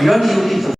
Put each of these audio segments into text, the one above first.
이런 기록이 있었어요.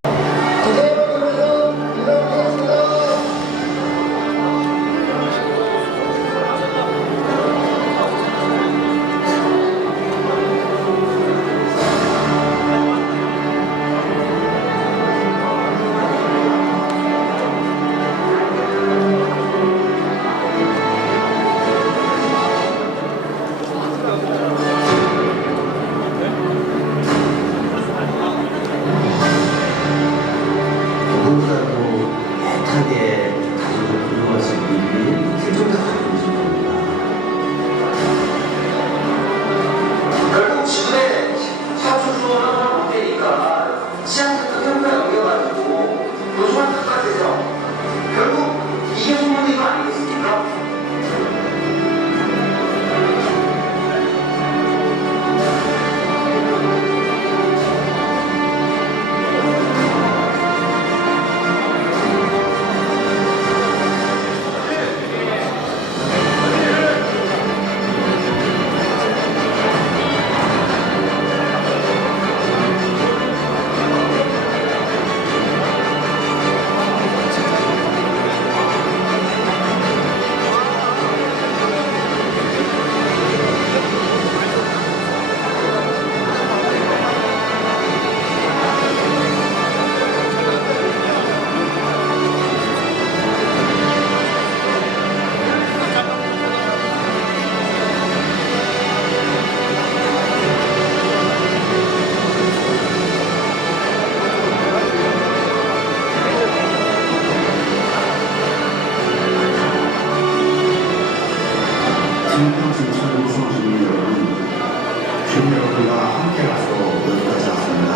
여러분과 함께 가서 여기까지 왔습니다.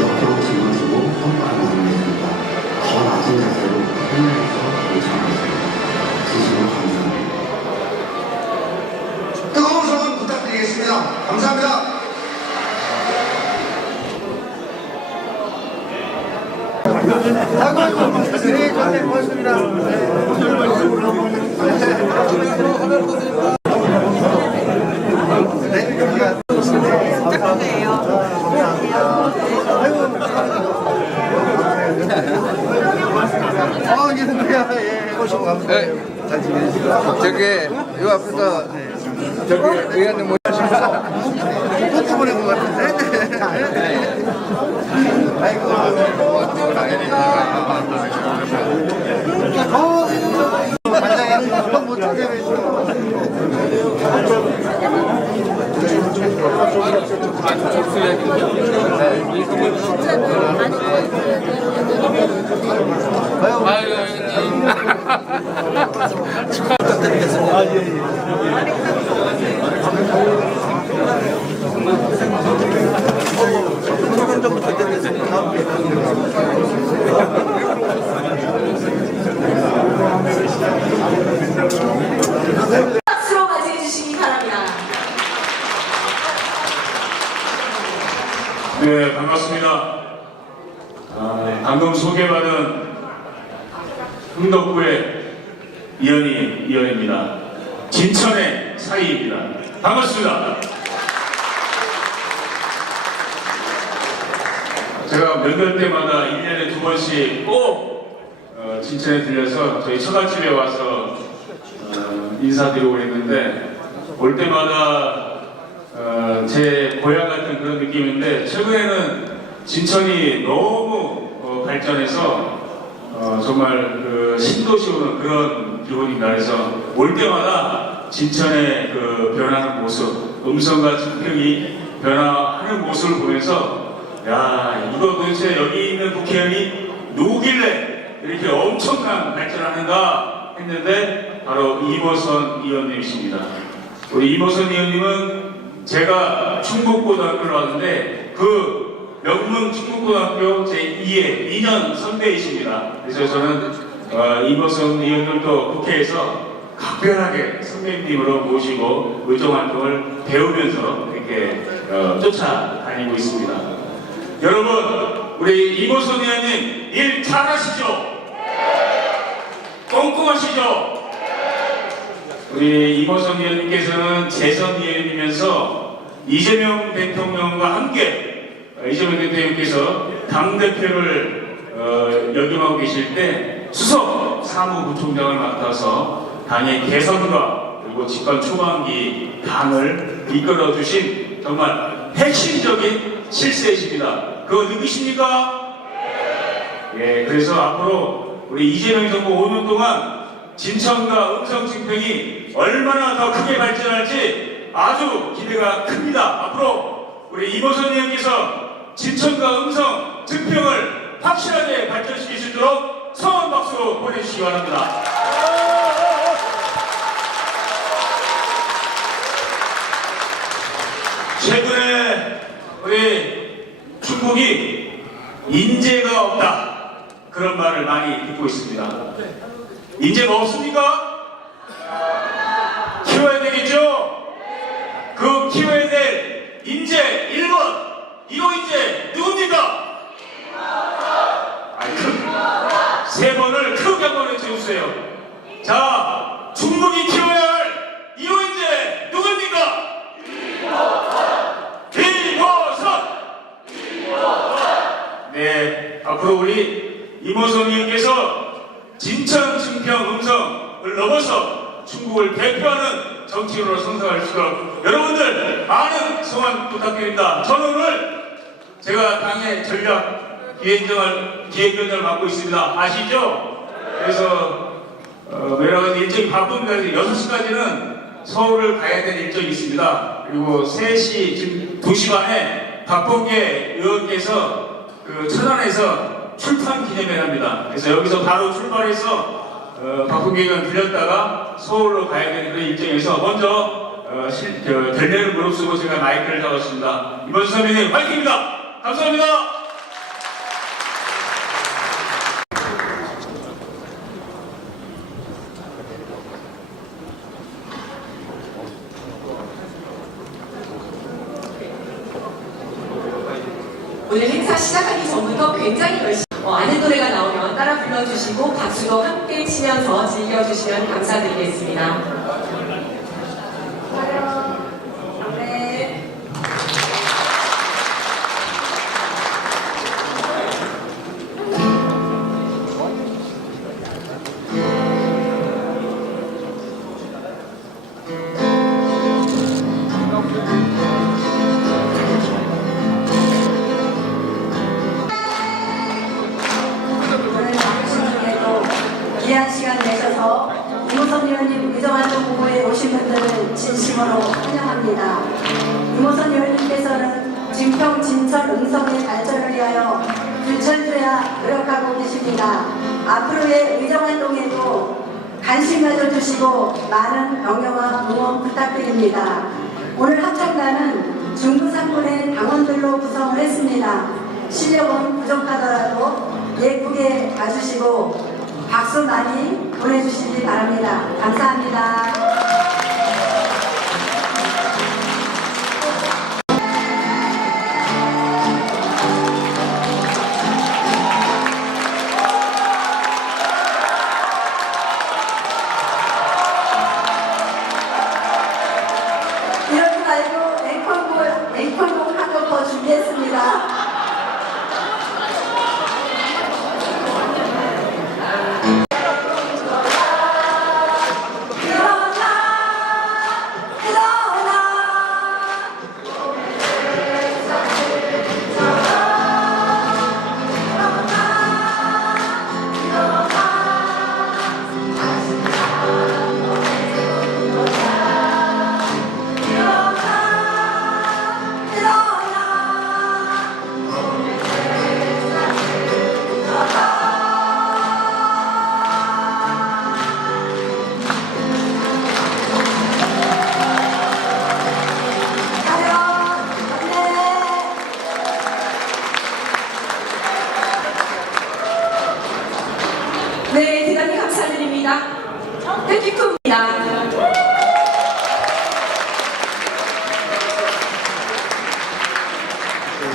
옆으로 짊어지고 선발을 마무리했습니다. 더 낮은 자세로 힘내서 도착하겠습니다. 진심으로 감사합니다. 뜨거운 소원 부탁드리겠습니다. 감사합니다. 네, 고맙습니다. 잘 지내시고 저기 이 앞에서 저기 의원님 모시면서 꽃 보낸 것 같은데? 아이고 반장님 한번 못 찾게 해주시고 축하 부탁드리겠습니다. 아, 예. 박수로 맞이해 주시기 바랍니다. 네, 반갑습니다. 방금 소개받은 흥덕구의 이현입니다. 진천의 사이입니다. 반갑습니다. 제가 몇몇 때마다 1년에 2번씩 꼭 진천에 들려서 저희 처갓집에 와서 인사드리고 그랬는데 올 때마다 제 고향 같은 그런 느낌인데 최근에는 진천이 너무 발전해서 정말 그 신도시 오는 그런 기분입니다. 그래서 올 때마다 진천의 그 변하는 모습, 음성과 증평이 변화하는 모습을 보면서 야, 이거 도대체 여기 있는 국회의원이 누구길래 이렇게 엄청난 발전을 하는가 했는데 바로 이모선 의원님이십니다. 우리 이모선 의원님은 제가 충북고등학교를 왔는데 그 명문 충북고등학교 제2의 2년 선배이십니다. 그래서 저는 이모선 의원님도 국회에서 각별하게 선배님으로 모시고 의정활동을 배우면서 이렇게 쫓아다니고 있습니다. 여러분, 우리 이모선 의원님 일 잘하시죠? 꼼꼼하시죠? 우리 이모선 의원님께서는 재선 의원이면서 이재명 대통령과 함께 이재명 대통령께서 당대표를 역임하고 계실 때 수석 사무부총장을 맡아서 당의 개선과 그리고 집권 초반기 당을 이끌어주신 정말 핵심적인 실세이십니다. 그거 누구십니까? 예, 그래서 앞으로 우리 이재명 정부 5년 동안 진천과 음성 증평이 얼마나 더 크게 발전할지 아주 기대가 큽니다. 앞으로 우리 이모선 의원께서 진천과 음성 증평을 확실하게 발전시킬 수 있도록 성원 박수로 보내주시기 바랍니다. 최근에 우리 중국이 인재가 없다 그런 말을 많이 듣고 있습니다. 인재가 없습니까? 키워야 되겠죠? 그 키워야 될 인재 1번 이거 인재 누굽니까? 세 번을 크게 한번 외쳐주세요. 자, 중국이 키워야 할 이호 인재 누굽니까? 이모선! 네, 앞으로 우리 이모선 의원께서 진천, 증평, 음성을 넘어서 충북을 대표하는 정치인으로 성장할 수 있도록 여러분들 많은 성원 부탁드립니다. 저는 오늘 제가 당의 전략 기획위원장을 맡고 있습니다. 아시죠? 그래서 여러 가지 일정이 바쁩니다. 6시까지는 서울을 가야 되는 일정이 있습니다. 그리고 3시, 지금 2시 반에 박범계 의원께서 그 천안에서 출판 기념회를 합니다. 그래서 여기서 바로 출발해서 박범계 의원 들렸다가 서울로 가야 되는 그런 일정에서 먼저 결례를 무릅쓰고 제가 마이크를 잡았습니다. 이번수 선배님 화이팅입니다. 감사합니다. 오늘 행사 시작하기 전부터 굉장히 열심히 아는 노래가 나오면 따라 불러주시고 박수도 함께 치면서 즐겨주시면 감사드리겠습니다. 네. 귀한 시간 내셔서 이모선 의원님 의정활동 공모에 오신 분들을 진심으로 환영합니다. 이모선 의원님께서는 증평, 진천, 음성의 발전을 위하여 불철주야 노력하고 계십니다. 앞으로의 의정활동에도 관심 가져주시고 많은 격려와 응원 부탁드립니다. 오늘 합창단은 중부 상권의 당원들로 구성을 했습니다. 실력은 부족하더라도 예쁘게 봐주시고 박수 많이 보내주시기 바랍니다. 감사합니다. 이러지 말고 앵콜곡 한 곡 더 준비했습니다. 네, 대단히 감사드립니다. 헬기코입니다.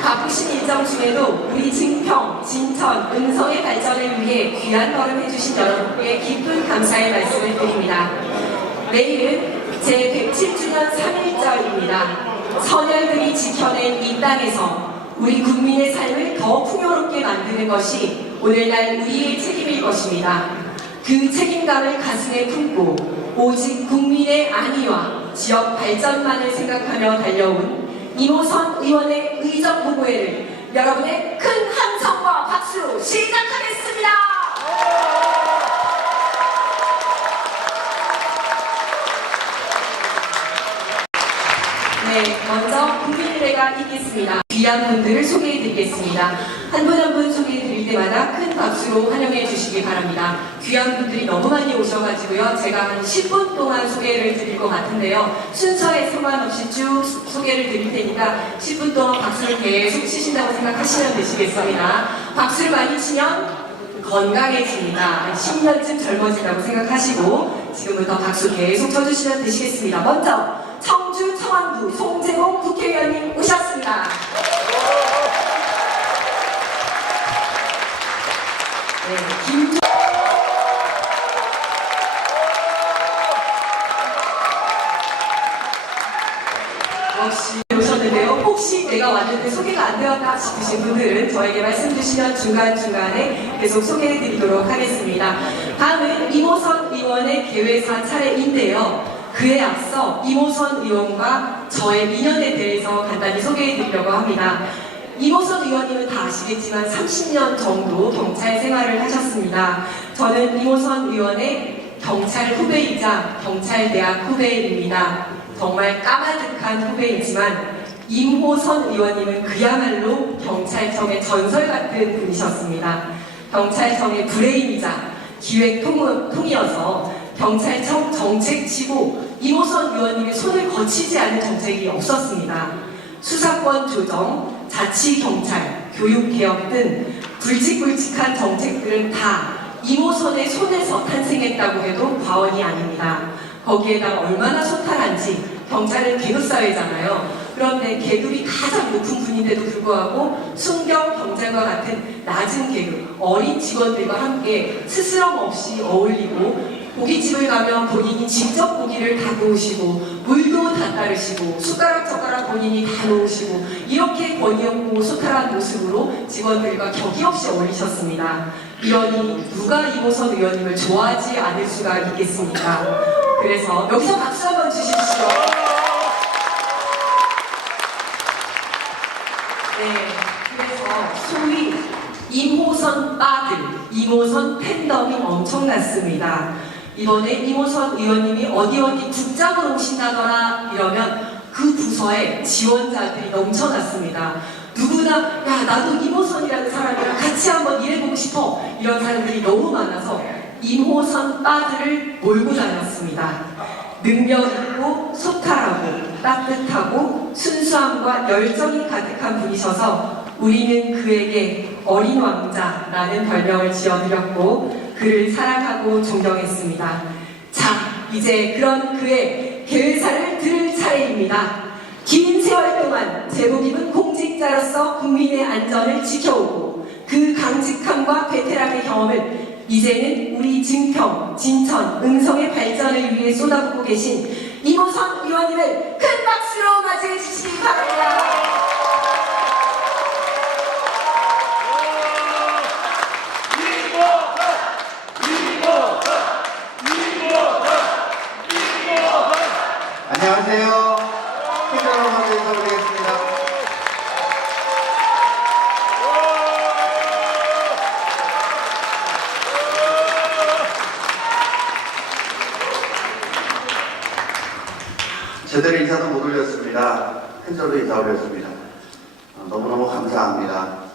바쁘신 일정 중에도 우리 증평, 진천, 음성의 발전을 위해 귀한 걸음 해주신 여러분께 깊은 감사의 말씀을 드립니다. 내일은 제107주년 3.1절입니다. 선열들이 지켜낸 이 땅에서 우리 국민의 삶을 더 풍요롭게 만드는 것이 오늘날 우리의 책임일 것입니다. 그 책임감을 가슴에 품고 오직 국민의 안위와 지역 발전만을 생각하며 달려온 이모선 의원의 의정보고회를 여러분의 큰 함성과 박수로 시작하겠습니다. 네, 먼저 국민의례가 있겠습니다. 귀한 분들을 소개해드리겠습니다. 한 분 한 분 소개해드릴 때마다 큰 박수로 환영해 주시기 바랍니다. 귀한 분들이 너무 많이 오셔가지고요. 제가 한 10분 동안 소개를 드릴 것 같은데요. 순서에 상관없이 쭉 소개를 드릴 테니까 10분 동안 박수를 계속 치신다고 생각하시면 되시겠습니다. 박수를 많이 치면 건강해집니다. 10년쯤 젊어진다고 생각하시고 지금부터 박수 계속 쳐주시면 되시겠습니다. 먼저 청주 청왕부 송재봉 국회의원님 오셨습니다. 네, 김 역시 오셨는데요. 혹시 내가 왔는데 소개가 안 되었다 싶으신 분들은 저에게 말씀 주시면 중간중간에 계속 소개해 드리도록 하겠습니다. 다음은 이모선 의원의 개회사 차례인데요. 그에 앞서 이모선 의원과 저의 민연에 대해서 간단히 소개해 드리려고 합니다. 이모선 의원님은 다 아시겠지만 30년 정도 경찰 생활을 하셨습니다. 저는 이모선 의원의 경찰 후배이자 경찰대학 후배입니다. 정말 까마득한 후배이지만 임호선 의원님은 그야말로 경찰청의 전설 같은 분이셨습니다. 경찰청의 브레인이자 기획통이어서 경찰청 정책치고 임호선 의원님의 손을 거치지 않은 정책이 없었습니다. 수사권 조정, 자치경찰, 교육개혁 등 굵직굵직한 정책들은 다 임호선의 손에서 탄생했다고 해도 과언이 아닙니다. 거기에다가 얼마나 소탈한지, 경찰은 계급사회잖아요. 그런데 계급이 가장 높은 분인데도 불구하고 순경 경찰과 같은 낮은 계급, 어린 직원들과 함께 스스럼 없이 어울리고 고깃집을 가면 본인이 직접 고기를 다 구우시고 물도 다 따르시고 숟가락 젓가락 본인이 다 놓으시고 이렇게 권위없고 소탈한 모습으로 직원들과 격이 없이 어울리셨습니다. 이러니 누가 이모선 의원님을 좋아하지 않을 수가 있겠습니까? 그래서 여기서 박수 한번 주십시오. 네, 그래서 소위 임호선 빠들, 임호선 팬덤이 엄청났습니다. 이번에 임호선 의원님이 어디 국장으로 오신다더라 이러면 그 부서에 지원자들이 넘쳐났습니다. 누구나 야 나도 임호선이라는 사람이랑 같이 한번 일해보고 싶어 이런 사람들이 너무 많아서 임호선 빠들을 몰고 다녔습니다. 능력 있고 소탈하고 따뜻하고 순수함과 열정이 가득한 분이셔서 우리는 그에게 어린 왕자라는 별명을 지어드렸고 그를 사랑하고 존경했습니다. 자, 이제 그런 그의 개회사를 들을 차례입니다. 긴 세월 동안 제복 입은 공직자로서 국민의 안전을 지켜오고 그 강직함과 베테랑의 경험을 이제는 우리 증평, 진천, 응성의 발전을 위해 쏟아붓고 계신 이모선 의원님을 큰 박수로 맞이해 주시기 바랍니다. 안녕하세요. 팀장으로 먼저 인사드리겠습니다. 제대로 인사도 못 올렸습니다. 팬저로 인사 올렸습니다. 너무너무 감사합니다.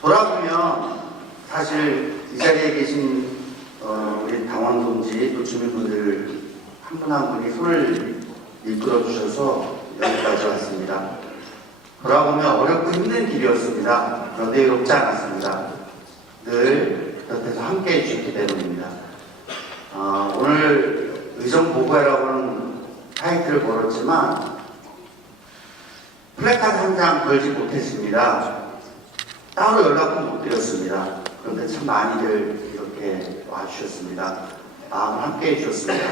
돌아보면 사실 이 자리에 계신 우리 당원 동지 또 주민분들 한 분 한 분이 손을 이끌어 주셔서 여기까지 왔습니다. 돌아보면 어렵고 힘든 길이었습니다. 그런데 외롭지 않았습니다. 늘 곁에서 함께 해주셨기 때문입니다. 오늘 의정보고회라고는 타이틀을 걸었지만 플래카드 한 장 걸지 못했습니다. 따로 연락도 못 드렸습니다. 그런데 참 많이들 이렇게 와주셨습니다. 마음을 함께 해주셨습니다.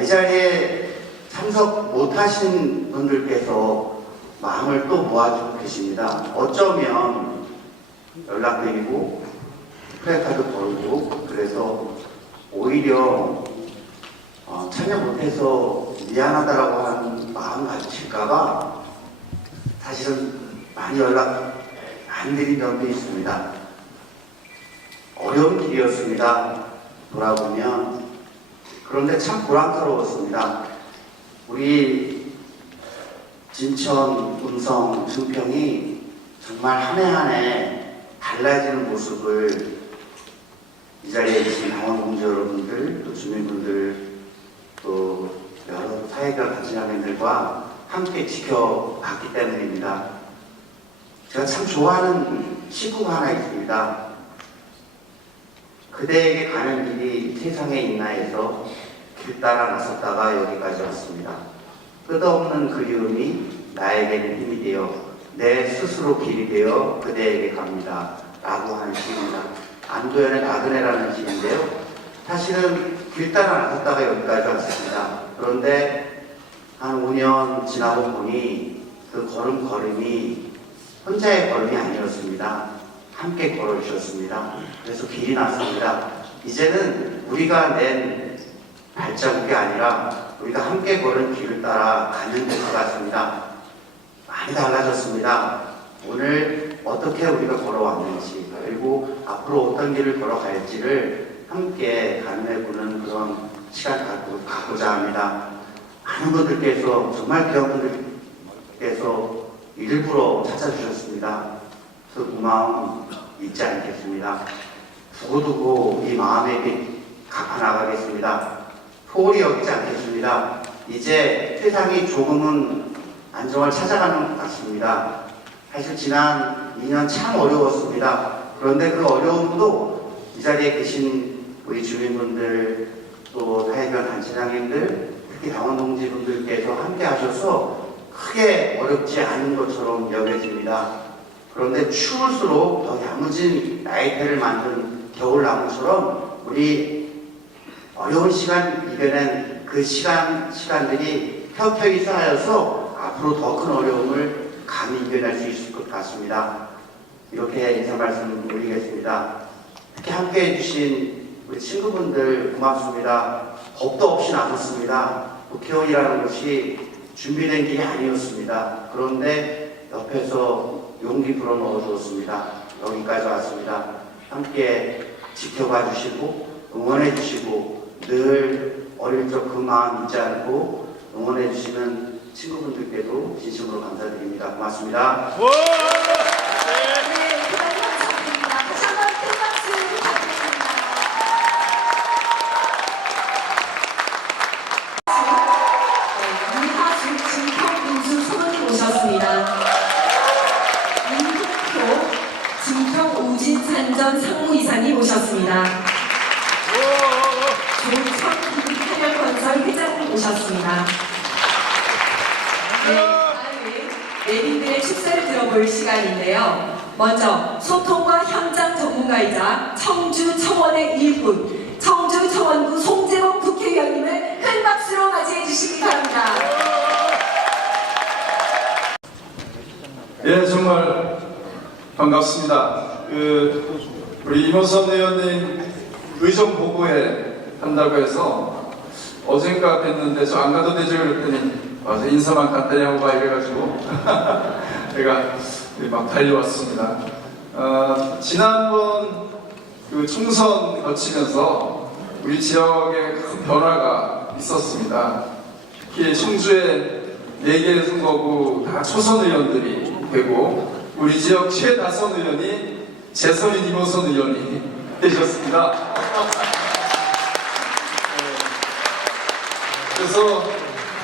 이 자리에 참석 못하신 분들께서 마음을 또 모아주고 계십니다. 어쩌면 연락드리고 플래카드 걸고 그래서 오히려 참여 못해서 미안하다라고 하는 마음 가질까봐 사실은 많이 연락 안 드린 점도 있습니다. 어려운 길이었습니다. 돌아보면. 그런데 참 보람스러웠습니다. 우리 진천, 음성, 증평이 정말 한 해 한 해 달라지는 모습을 이 자리에 계신 당원동지 여러분들, 또 주민분들, 또 여러 사회적 가치장애인들과 함께 지켜봤기 때문입니다. 제가 참 좋아하는 시구가 하나 있습니다. 그대에게 가는 길이 세상에 있나 해서 길 따라 나섰다가 여기까지 왔습니다. 끝없는 그리움이 나에게는 힘이 되어 내 스스로 길이 되어 그대에게 갑니다. 라고 하는 시입니다. 안도현의 나그네라는 시인데요. 사실은 길 따라 나섰다가 여기까지 왔습니다. 그런데 한 5년 지나고 보니 그 걸음이 혼자의 걸음이 아니었습니다. 함께 걸어주셨습니다. 그래서 길이 났습니다. 이제는 우리가 낸 발자국이 아니라 우리가 함께 걸은 길을 따라 가는 것 같습니다. 많이 달라졌습니다. 오늘 어떻게 우리가 걸어왔는지 그리고 앞으로 어떤 길을 걸어갈지를 함께 가늠해보는 그런 시간을 갖고자 합니다. 많은 분들께서 정말 귀한 분들께서 일부러 찾아주셨습니다. 그 고마움 잊지 않겠습니다. 두고두고 이 마음에 갚아나가겠습니다. 소홀히 여기지 않겠습니다. 이제 세상이 조금은 안정을 찾아가는 것 같습니다. 사실 지난 2년 참 어려웠습니다. 그런데 그 어려움도 이 자리에 계신 우리 주민분들 또 사회적 단체장님들 특히 당원동지분들께서 함께 하셔서 크게 어렵지 않은 것처럼 여겨집니다. 그런데 추울수록 더 야무진 나이테를 만든 겨울나무처럼 우리 어려운 시간 이겨낸 그 시간들이 펴펴이 쌓여서 앞으로 더 큰 어려움을 감히 이겨낼 수 있을 것 같습니다. 이렇게 인사 말씀 올리겠습니다. 특히 함께 해주신 우리 친구분들 고맙습니다. 겁도 없이 나섰습니다. 국회의원이라는 것이 준비된 길이 아니었습니다. 그런데 옆에서 용기 불어넣어 주었습니다. 여기까지 왔습니다. 함께 지켜봐 주시고 응원해 주시고 늘 어릴 적 그 마음 잊지 않고 응원해 주시는 친구분들께도 진심으로 감사드립니다. 고맙습니다. 네, 감사드립니다. 다시 한번 큰 박수 부탁드립니다. 이하주 증평인수 소문이 오셨습니다. 윤국표 증평우진산전 상무이사님 오셨습니다. 조천기술탄력건설 회장님 오셨습니다. 네, 다음은 내빈들의 축사를 들어볼 시간인데요. 먼저 소통과 현장 전문가이자 청주 청원의 일꾼 청주 청원구 송재범 국회의원님을 큰 박수로 맞이해 주시기 바랍니다. 예, 정말 반갑습니다. 우리 이모선 의원님 의정 보고회 한다고 해서 어젠가 뵀는데 저 안 가도 되죠 그랬더니 와서 인사만 간단히 하고 가 이래가지고 제가 막 달려왔습니다. 지난번 그 총선 거치면서 우리 지역에 큰 변화가 있었습니다. 특히 청주의 4개의 선거구 다 초선 의원들이 되고 우리 지역 최다선 의원이 재선인 이모선 의원이 되셨습니다. 그래서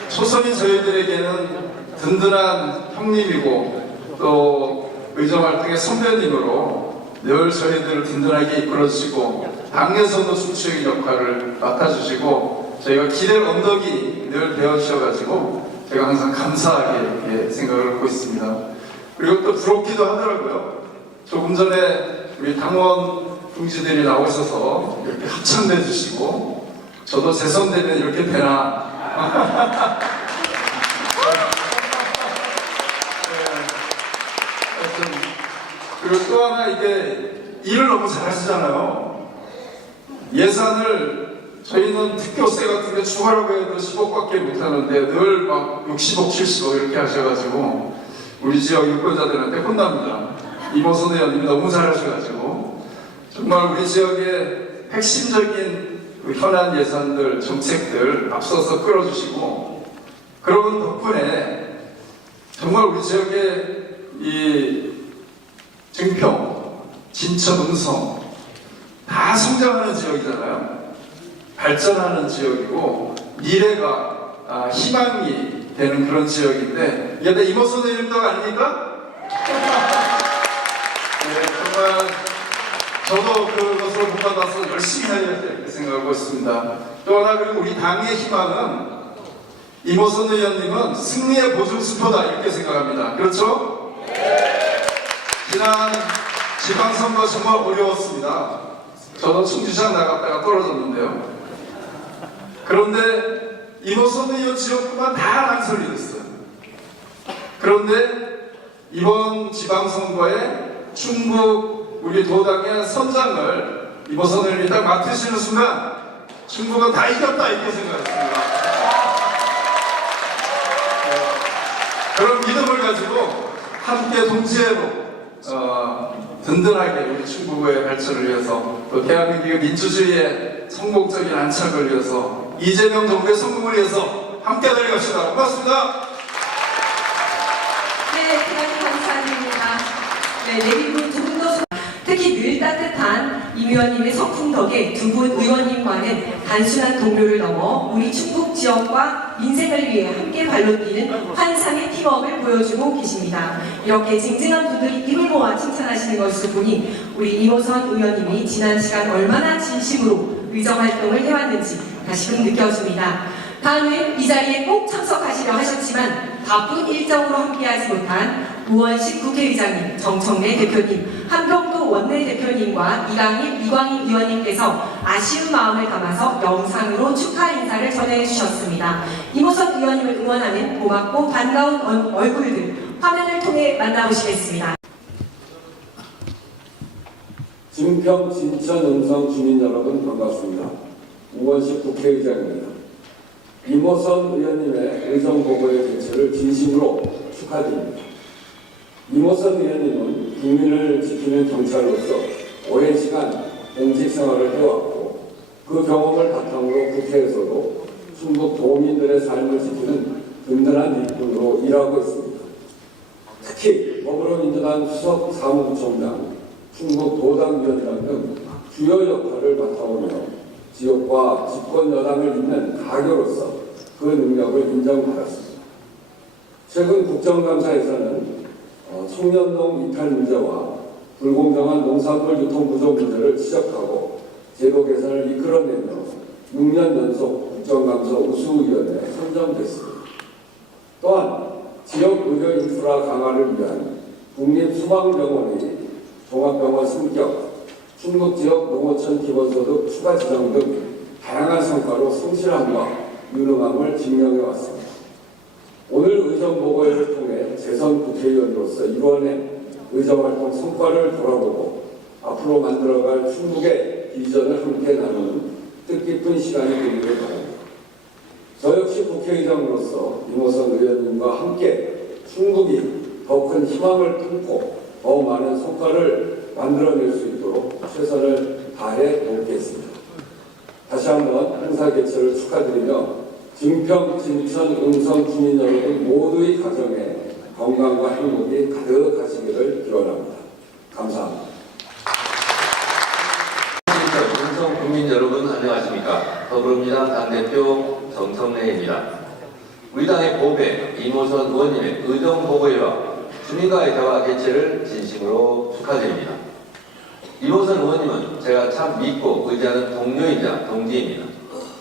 초선인 저희들에게는 든든한 형님이고 또 의정활동의 선배님으로 늘 저희들을 든든하게 이끌어주시고 당내선도 중추적인 역할을 맡아주시고 저희가 기댈 언덕이 늘 되어주셔가지고 제가 항상 감사하게 이렇게 생각을 하고 있습니다. 그리고 또 부럽기도 하더라고요. 조금 전에 우리 당원 동지들이 나오셔서 이렇게 합창도 해주시고 저도 재선되면 이렇게 되나 그리고 또 하나 이게 일을 너무 잘하시잖아요. 예산을 저희는 특교세 같은 게 추가라고 해도 10억밖에 못하는데 늘 막 60억, 70억 이렇게 하셔가지고 우리 지역 유권자들한테 혼납니다. 이모선 의원님이 너무 잘하셔가지고 정말 우리 지역의 핵심적인 그 현안 예산들, 정책들 앞서서 끌어주시고 그런 덕분에 정말 우리 지역의 이 증평, 진천, 음성 다 성장하는 지역이잖아요. 발전하는 지역이고 미래가 희망이 되는 그런 지역인데 이게 다 이모선 의원님 덕 아닙니까? 네, 정말 저도 그것을 본받아서 열심히 해야겠다 이렇게 생각하고 있습니다. 또 하나 그리고 우리 당의 희망은 이모선 의원님은 승리의 보증수표다 이렇게 생각합니다. 그렇죠? 지난 지방선거 정말 어려웠습니다. 저도 충주시장 나갔다가 떨어졌는데요. 그런데 이모선 의원 지역구만 다 난설이 됐어요. 그런데 이번 지방선거에 충북 우리 도당의 선장을 이모선 의원이 딱 맡으시는 순간 충북은 다 이겼다 이렇게 생각했습니다. 그런 믿음을 가지고 함께 동지애로 든든하게 우리 충북의 발전을 위해서 또 대한민국의 민주주의의 성공적인 안착을 위해서 이재명 정부의 성공을 위해서 함께 달려갑시다. 고맙습니다. 네, 대단히 감사드립니다. 네, 내리분 조금 더 특히 늘 따뜻한 임 의원님의 성품 덕에 두 분 의원님과는 단순한 동료를 넘어 우리 충북 지역과 민생을 위해 함께 발로 뛰는 환상의 팀워크를 보여주고 계십니다. 이렇게 쟁쟁한 분들이 입을 모아 칭찬하시는 것을 보니 우리 이모선 의원님이 지난 시간 얼마나 진심으로 의정활동을 해왔는지 다시금 느껴집니다. 다음은 이 자리에 꼭 참석하시려 하셨지만 바쁜 일정으로 함께하지 못한 우원식 국회의장님, 정청래 대표님, 한병도 원내대표님과 이광희 의원님께서 아쉬운 마음을 담아서 영상으로 축하 인사를 전해주셨습니다. 이모선 의원님을 응원하는 고맙고 반가운 얼굴들 화면을 통해 만나보시겠습니다. 증평, 진천, 음성 주민 여러분 반갑습니다. 우원식 국회의장입니다. 이모선 의원님의 의정보고의 개최를 진심으로 축하드립니다. 이모선 의원님은 국민을 지키는 경찰로서 오랜 시간 공직 생활을 해왔고 그 경험을 바탕으로 국회에서도 충북 도민들의 삶을 지키는 든든한 일꾼으로 일하고 있습니다. 특히 더불어민주당 수석 사무부총장, 충북 도당위원장 등 주요 역할을 맡아오며 지역과 집권 여당을 잇는 가교로서 그 능력을 인정받았습니다. 최근 국정감사에서는 청년농 이탈 문제와 불공정한 농산물 유통 부족 문제를 지적하고 제도 개선을 이끌어내며 6년 연속 국정감사 우수위원회에 선정됐습니다. 또한 지역 의료 인프라 강화를 위한 국립수방병원의 종합병원 승격, 충북 지역 농어촌 기본소득 추가 지정 등 다양한 성과로 성실함과 유능함을 증명해 왔습니다. 오늘 의정보고회를 통해 재선 국회의원으로서 이번에 의정활동 성과를 돌아보고 앞으로 만들어갈 충북의 비전을 함께 나누는 뜻깊은 시간이 되기를 바랍니다. 저 역시 국회의장으로서 이모선 의원님과 함께 충북이 더 큰 희망을 품고 더 많은 성과를 만들어낼 수 있도록 최선을 다해 돕겠습니다. 다시 한번 행사 개최를 축하드리며 증평, 진천, 음성 주민 여러분 모두의 가정에 건강과 행복이 가득하시기를 기원합니다. 감사합니다. 진천, 음성 국민 여러분 안녕하십니까? 더불어민주당 당대표 정청래입니다. 우리 당의 보배 이모선 의원님의 의정보고회와 주민과의 대화 개최를 진심으로 축하드립니다. 이모선 의원님은 제가 참 믿고 의지하는 동료이자 동지입니다.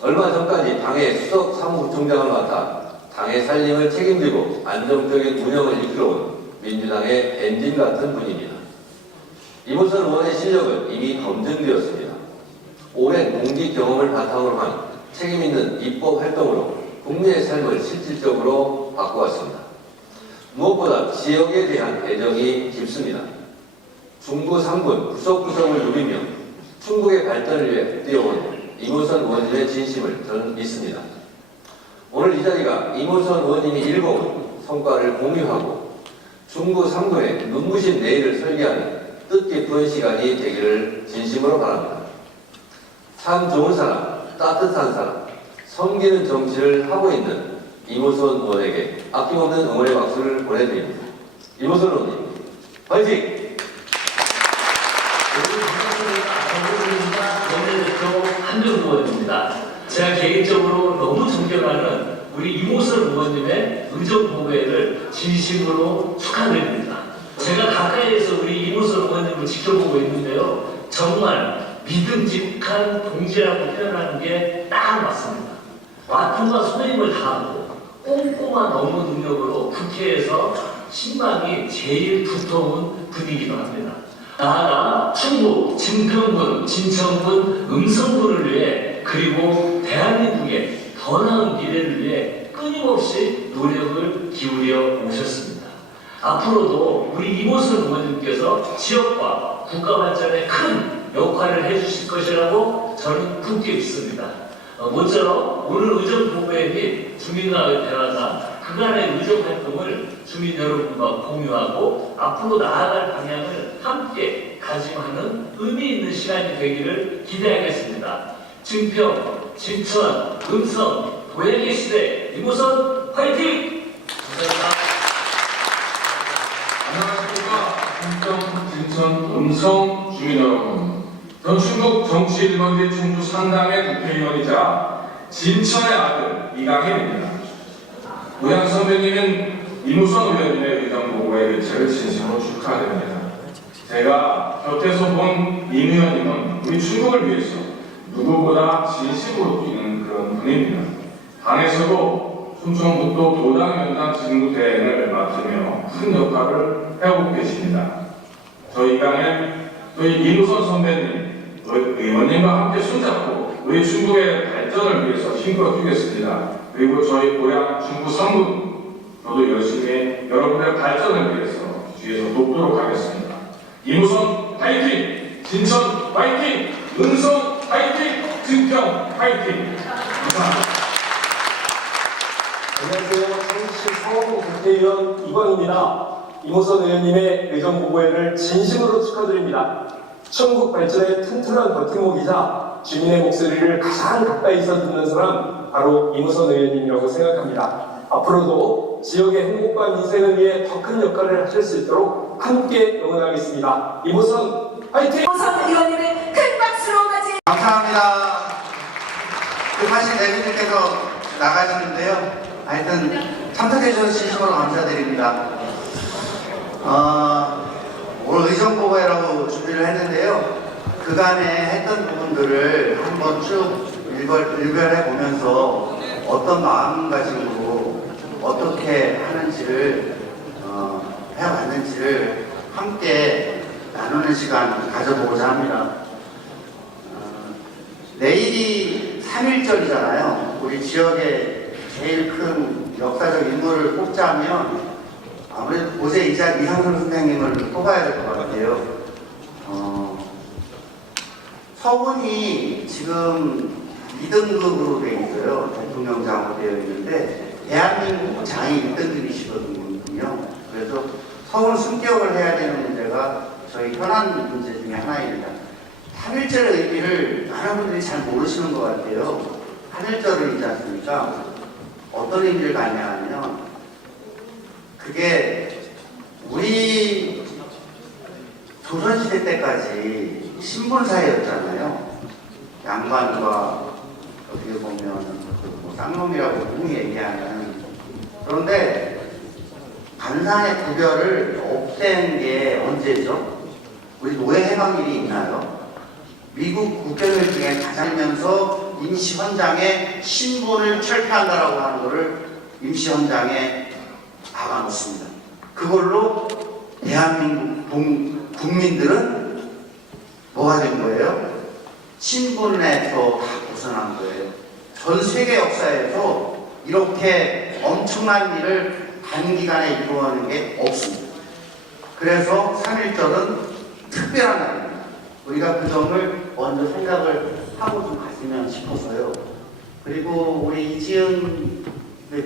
얼마 전까지 당의 수석 사무부총장을 맡아 당의 살림을 책임지고 안정적인 운영을 이끌어온 민주당의 엔진 같은 분입니다. 이모선 의원의 실력은 이미 검증되었습니다. 오랜 공직 경험을 바탕으로 한 책임있는 입법 활동으로 국민의 삶을 실질적으로 바꿔왔습니다. 무엇보다 지역에 대한 애정이 깊습니다. 중부 3군 구석구석을 누비며 충북의 발전을 위해 뛰어온 이모선 의원님의 진심을 저는 믿습니다. 오늘 이 자리가 이모선 의원님이 일궈온 성과를 공유하고 중부 3군의 눈부신 내일을 설계하는 뜻깊은 시간이 되기를 진심으로 바랍니다. 참 좋은 사람, 따뜻한 사람, 섬기는 정치를 하고 있는 이모선 의원에게 아낌없는 응원의 박수를 보내드립니다. 이모선 의원님, 화이팅! 원내대표 한정우 의원입니다. 제가 개인적으로 너무 존경하는 우리 이모선 의원님의 의정보고회를 진심으로 축하드립니다. 제가 가까이에서 우리 이모선 의원님을 지켜보고 있는데요. 정말 믿음직한 동지라고 표현하는 게 딱 맞습니다. 와tum과 소임을 다하고 꼼꼼한 업무 능력으로 국회에서 신망이 제일 두터운 분이기도 합니다. 나아가 충북, 증평군, 진천군, 음성군을 위해 그리고 대한민국의 더 나은 미래를 위해 끊임없이 노력을 기울여 오셨습니다. 앞으로도 우리 이모선 의원님께서 지역과 국가 발전에 큰 역할을 해주실 것이라고 저는 굳게 믿습니다. 모쪼록 오늘 의정보고회 및 주민과의 대화가 그간의 의정활동을 주민 여러분과 공유하고 앞으로 나아갈 방향을 함께 다짐하는 의미 있는 시간이 되기를 기대하겠습니다. 증평, 진천, 음성, 도약의 시대, 이모선 화이팅! 안녕하십니까. 충청, 진천, 음성 주민 여러분. 전 충북 정치 1번지 충주 상당의 국회의원이자 진천의 아들 이강현입니다. 우양 선배님은 이무선 의원님의 의정보고회 개최를 진심으로 축하드립니다. 제가 곁에서 본 임 의원님은 우리 충북을 위해서 누구보다 진심으로 뛰는 그런 분입니다. 당에서도 충청북도 도당연당 직무 대행을 맡으며 큰 역할을 해오고 계십니다. 저희 이무선 선배님, 의원님과 함께 손잡고 우리 충북의 발전을 위해서 힘껏 뛰겠습니다. 그리고 저희 고향 중부 3군 저도 열심히 여러분의 발전을 위해서 뒤에서 돕도록 하겠습니다. 이무선 화이팅! 진천 화이팅! 음성 화이팅! 증평 화이팅! 감사합니다. 안녕하세요. 서울시 상원구 국회의원 이광입니다. 이모선 의원님의 의정보고회를 진심으로 축하드립니다. 충북 발전의 튼튼한 버팀목이자 주민의 목소리를 가장 가까이서 듣는 사람 바로 이모선 의원님이라고 생각합니다. 앞으로도 지역의 행복과 민생을 위해 더 큰 역할을 하실 수 있도록 함께 응원하겠습니다. 이모선 화이팅! 이모선 의원님의 큰 박수로 맞이. 감사합니다. 사실 내분께서 나가시는데요. 하여튼 참석해 주셔서 진심으로 감사드립니다. 오늘 의정보고회라고 준비를 했는데요. 그간에 했던 부분들을 한번 쭉 일별해 보면서 어떤 마음가짐으로 어떻게 하는지를 해왔는지를 함께 나누는 시간 가져보고자 합니다. 내일이 3.1절이잖아요. 우리 지역의 제일 큰 역사적 인물을 뽑자면 아무래도 고세 이상선 선생님을 뽑아야 될 것 같아요. 서훈이 지금 2등급으로 되어 있어요. 대통령장으로 되어 있는데 대한민국 장이 1등급이시거든요. 그래서 서훈 승격을 해야 되는 문제가 저희 현안 문제 중에 하나입니다. 3.1절의 의미를 많은 분들이 잘 모르시는 것 같아요. 3.1절을 있지 않습니까? 어떤 의미를 가냐면 그게 우리 조선시대 때까지 신분사회였잖아요. 양반과 어떻게 보면 뭐 쌍놈이라고 흔히 얘기하는. 그런데 간산의 구별을 없앤 게 언제죠? 우리 노예해방일이 있나요? 미국 국회의원 중에 가장면서 임시헌장에 신분을 철폐한다라고 하는 것을 임시헌장에 박아놓습니다. 그걸로 대한민국 국민들은 뭐가 된 거예요? 신분에서 다 벗어난 거예요. 전 세계 역사에서 이렇게 엄청난 일을 단기간에 이루어내는 게 없습니다. 그래서 3.1절은 특별한 날입니다. 우리가 그 점을 먼저 생각을 하고 좀 갔으면 싶어서요. 그리고 우리 이지은 우리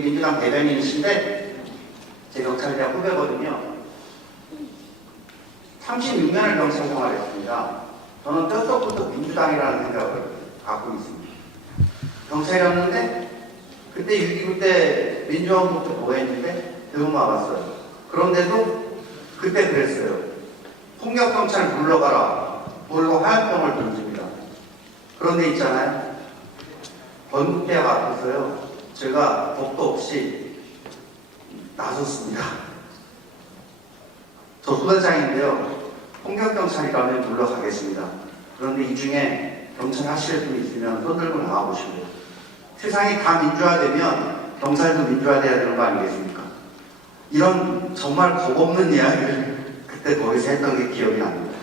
민주당 대변인이신데 제 경찰대학 후배거든요. 36년을 경찰 생활했습니다. 저는 뼛속부터 민주당이라는 생각을 갖고 있습니다. 경찰이었는데 그때 6.29 때 민주화운동 때 뭐했는데 대부분 와봤어요. 그런데도 그때 그랬어요. 폭력경찰 불러가라. 모르고 화약병을 던집니다. 그런데 있잖아요. 건국대학 앞에서요. 제가 겁도 없이 나섰습니다. 저 수단장인데요. 폭력경찰이라면 물러가겠습니다. 그런데 이 중에 경찰 하실 분 있으면 손 들고 나와보시고요. 세상이 다 민주화되면 경찰도 민주화돼야 되는 거 아니겠습니까? 이런 정말 겁없는 이야기를 그때 거기서 했던 게 기억이 납니다.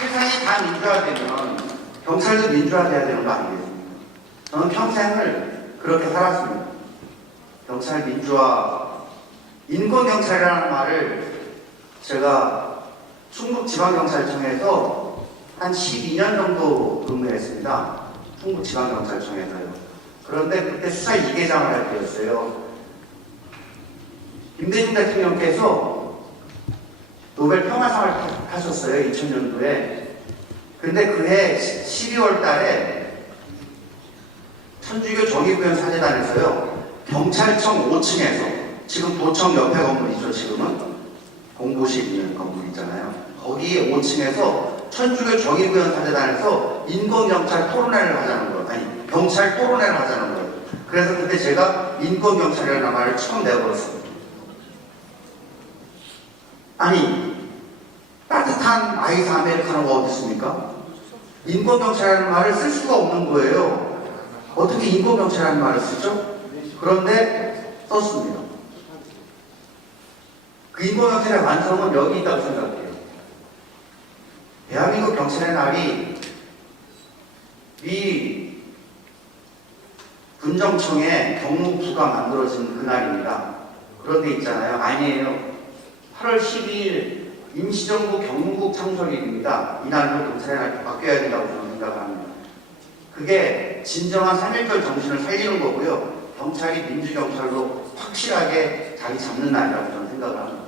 세상이 다 민주화되면 경찰도 민주화돼야 되는 거 아니겠습니까? 저는 평생을 그렇게 살았습니다. 경찰 민주화, 인권경찰이라는 말을 제가 충북지방경찰청에서 한 12년 정도 근무했습니다. 충북지방경찰청에서요. 그런데 그때 수사 2계장을 할 때였어요. 김대중 대통령께서 노벨 평화상을 타셨어요. 2000년도에. 근데 그해 12월 달에 천주교 정의구현 사제단에서요. 경찰청 5층에서 지금 도청 옆에 건물이죠. 지금은 공보실 있는 건물 있잖아요. 거기 5층에서 천주교 정의구현 사제단에서 인권경찰 토론회를 하자는 거예요. 아니 경찰 토론회를 하자는 거예요. 그래서 그때 제가 인권경찰이라는 말을 처음 내버렸습니다. 아니 따뜻한 아이스 아메리카노가 어디 있습니까? 인권경찰이라는 말을 쓸 수가 없는 거예요. 어떻게 인권경찰이라는 말을 쓰죠? 그런데 썼습니다. 그 인권경찰의 완성은 여기 있다고 생각해요. 대한민국 경찰의 날이 이 군정청의 경무부가 만들어진 그날입니다. 그런데 있잖아요. 아니에요. 8월 12일 임시정부 경무국 창설일입니다. 이날로 경찰의 날이 바뀌어야 된다고 저는 생각을 합니다. 그게 진정한 3.1절 정신을 살리는 거고요. 경찰이 민주경찰로 확실하게 자리 잡는 날이라고 저는 생각을 합니다.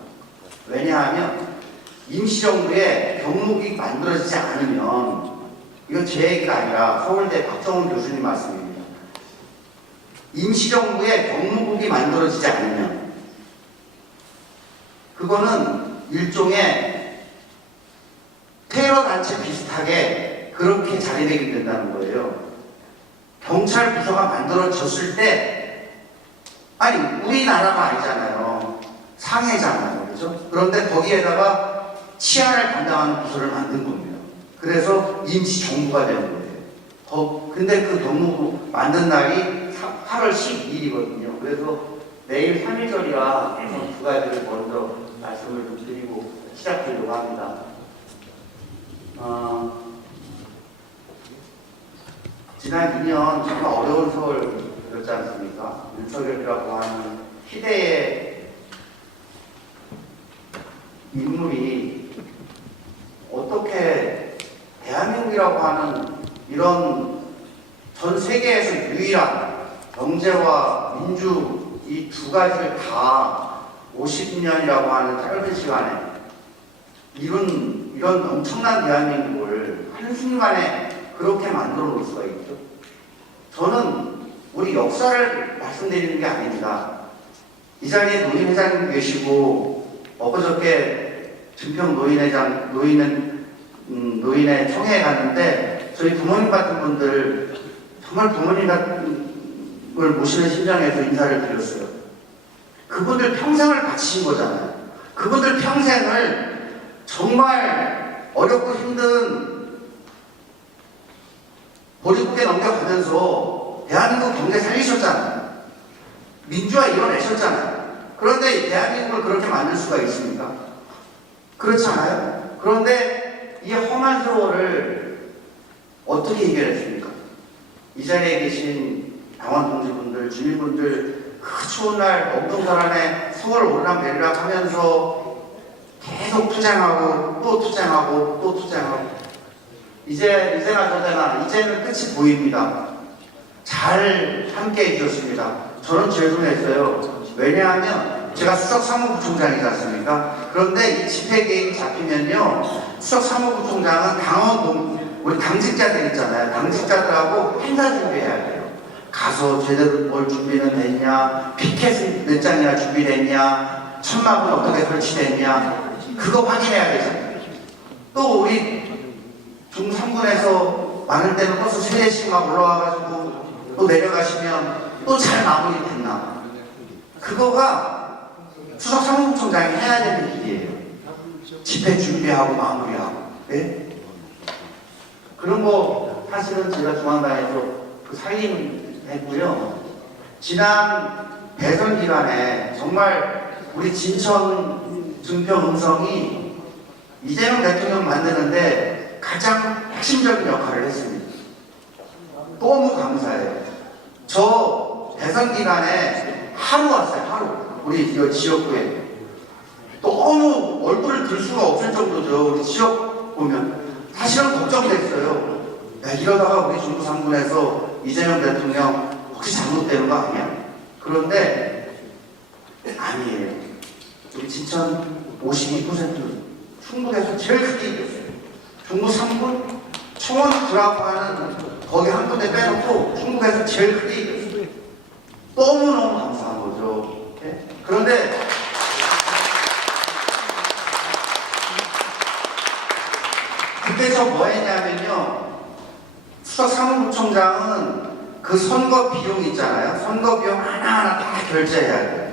왜냐하면 임시정부에 경무국이 만들어지지 않으면, 이건 제 얘기가 아니라 서울대 박정훈 교수님 말씀입니다. 임시정부에 경무국이 만들어지지 않으면 그거는 일종의 테러 단체 비슷하게 그렇게 자리매김 된다는 거예요. 경찰 부서가 만들어졌을 때, 아니 우리나라가 아니잖아요. 상해잖아요. 그렇죠? 그런데 거기에다가 치안을 담당하는 부서를 만든 겁니다. 그래서 임시정부가 되는 거예요. 근데 그 경무부 만든 날이 8월 12일이거든요. 그래서 내일 3.1절이라 두 가지를 먼저 말씀을 좀 드리고 시작하려고 합니다. 지난 2년 정말 어려운 세월이었지 않습니까? 윤석열이라고 하는 희대의 인물이 어떻게 대한민국이라고 하는 이런 전 세계에서 유일한 경제와 민주 이 두 가지를 다 50년이라고 하는 짧은 시간에 이런 엄청난 대한민국을 한순간에 그렇게 만들어 놓을 수가 있죠. 저는 우리 역사를 말씀드리는 게 아닙니다. 이 자리에 노인 회장님 계시고 엊그저께 증평 노인의 청회에 갔는데 저희 부모님 같은 분들 정말 부모님 같은 걸 모시는 심정에서 인사를 드렸어요. 그분들 평생을 바치신 거잖아요. 그분들 평생을 정말 어렵고 힘든 보릿고개 넘겨가면서 대한민국 경제 살리셨잖아요. 민주화 이뤄내셨잖아요. 그런데 대한민국을 그렇게 만들 수가 있습니까? 그렇지 않아요? 그런데 이 험한 세월을 어떻게 해결했습니까? 이 자리에 계신 당원 동지분들, 주민분들 그 추운 날 엄동설 안에 서울 오르락내리락 하면서 계속 투쟁하고 또 투쟁하고 또 투쟁하고 이제나 저제나 이제는 끝이 보입니다. 잘 함께 해주셨습니다. 저는 죄송했어요. 왜냐하면 제가 수석 사무부총장이지 않습니까? 그런데 이 집회 계획이 잡히면요, 수석 사무부총장은 우리 당직자들 있잖아요. 당직자들하고 행사 준비해야 돼요. 가서 제대로 뭘 준비는 됐냐, 피켓은 몇 장이나 준비됐냐, 천막은 어떻게 설치됐냐, 그거 확인해야 되잖아요. 또 우리 중3군에서 많을 때는 버스 3대씩 막 올라와가지고 또 내려가시면 또 잘 마무리됐나, 그거가 수석 사무부총장이 해야 되는 일이에요. 집회 준비하고 마무리하고. 네? 그런 거 사실은 제가 중앙당에서 그 살림했고요. 지난 대선 기간에 정말 우리 진천, 증평, 음성이 이재명 대통령 만드는데 가장 핵심적인 역할을 했습니다. 너무 감사해요. 저 대선 기간에 하루 왔어요. 하루. 우리 이 지역구에. 너무 얼굴을 들 수가 없을 정도죠. 우리 지역 보면. 사실은 걱정됐어요. 야, 이러다가 우리 중부 3군에서 이재명 대통령 혹시 잘못되는 거 아니야? 그런데 아니에요. 우리 진천 52% 충북에서 제일 크게 이겼어요. 중부 3군 청원 구라고 하는 거기 한 군데 빼놓고 충북에서 제일 크게 이겼어요. 너무너무 감사한 거죠. 네? 그런데 그때 저 뭐 했냐면요, 수석 사무부총장은 그 선거 비용 있잖아요. 선거 비용 하나하나 다 결제해야 돼요.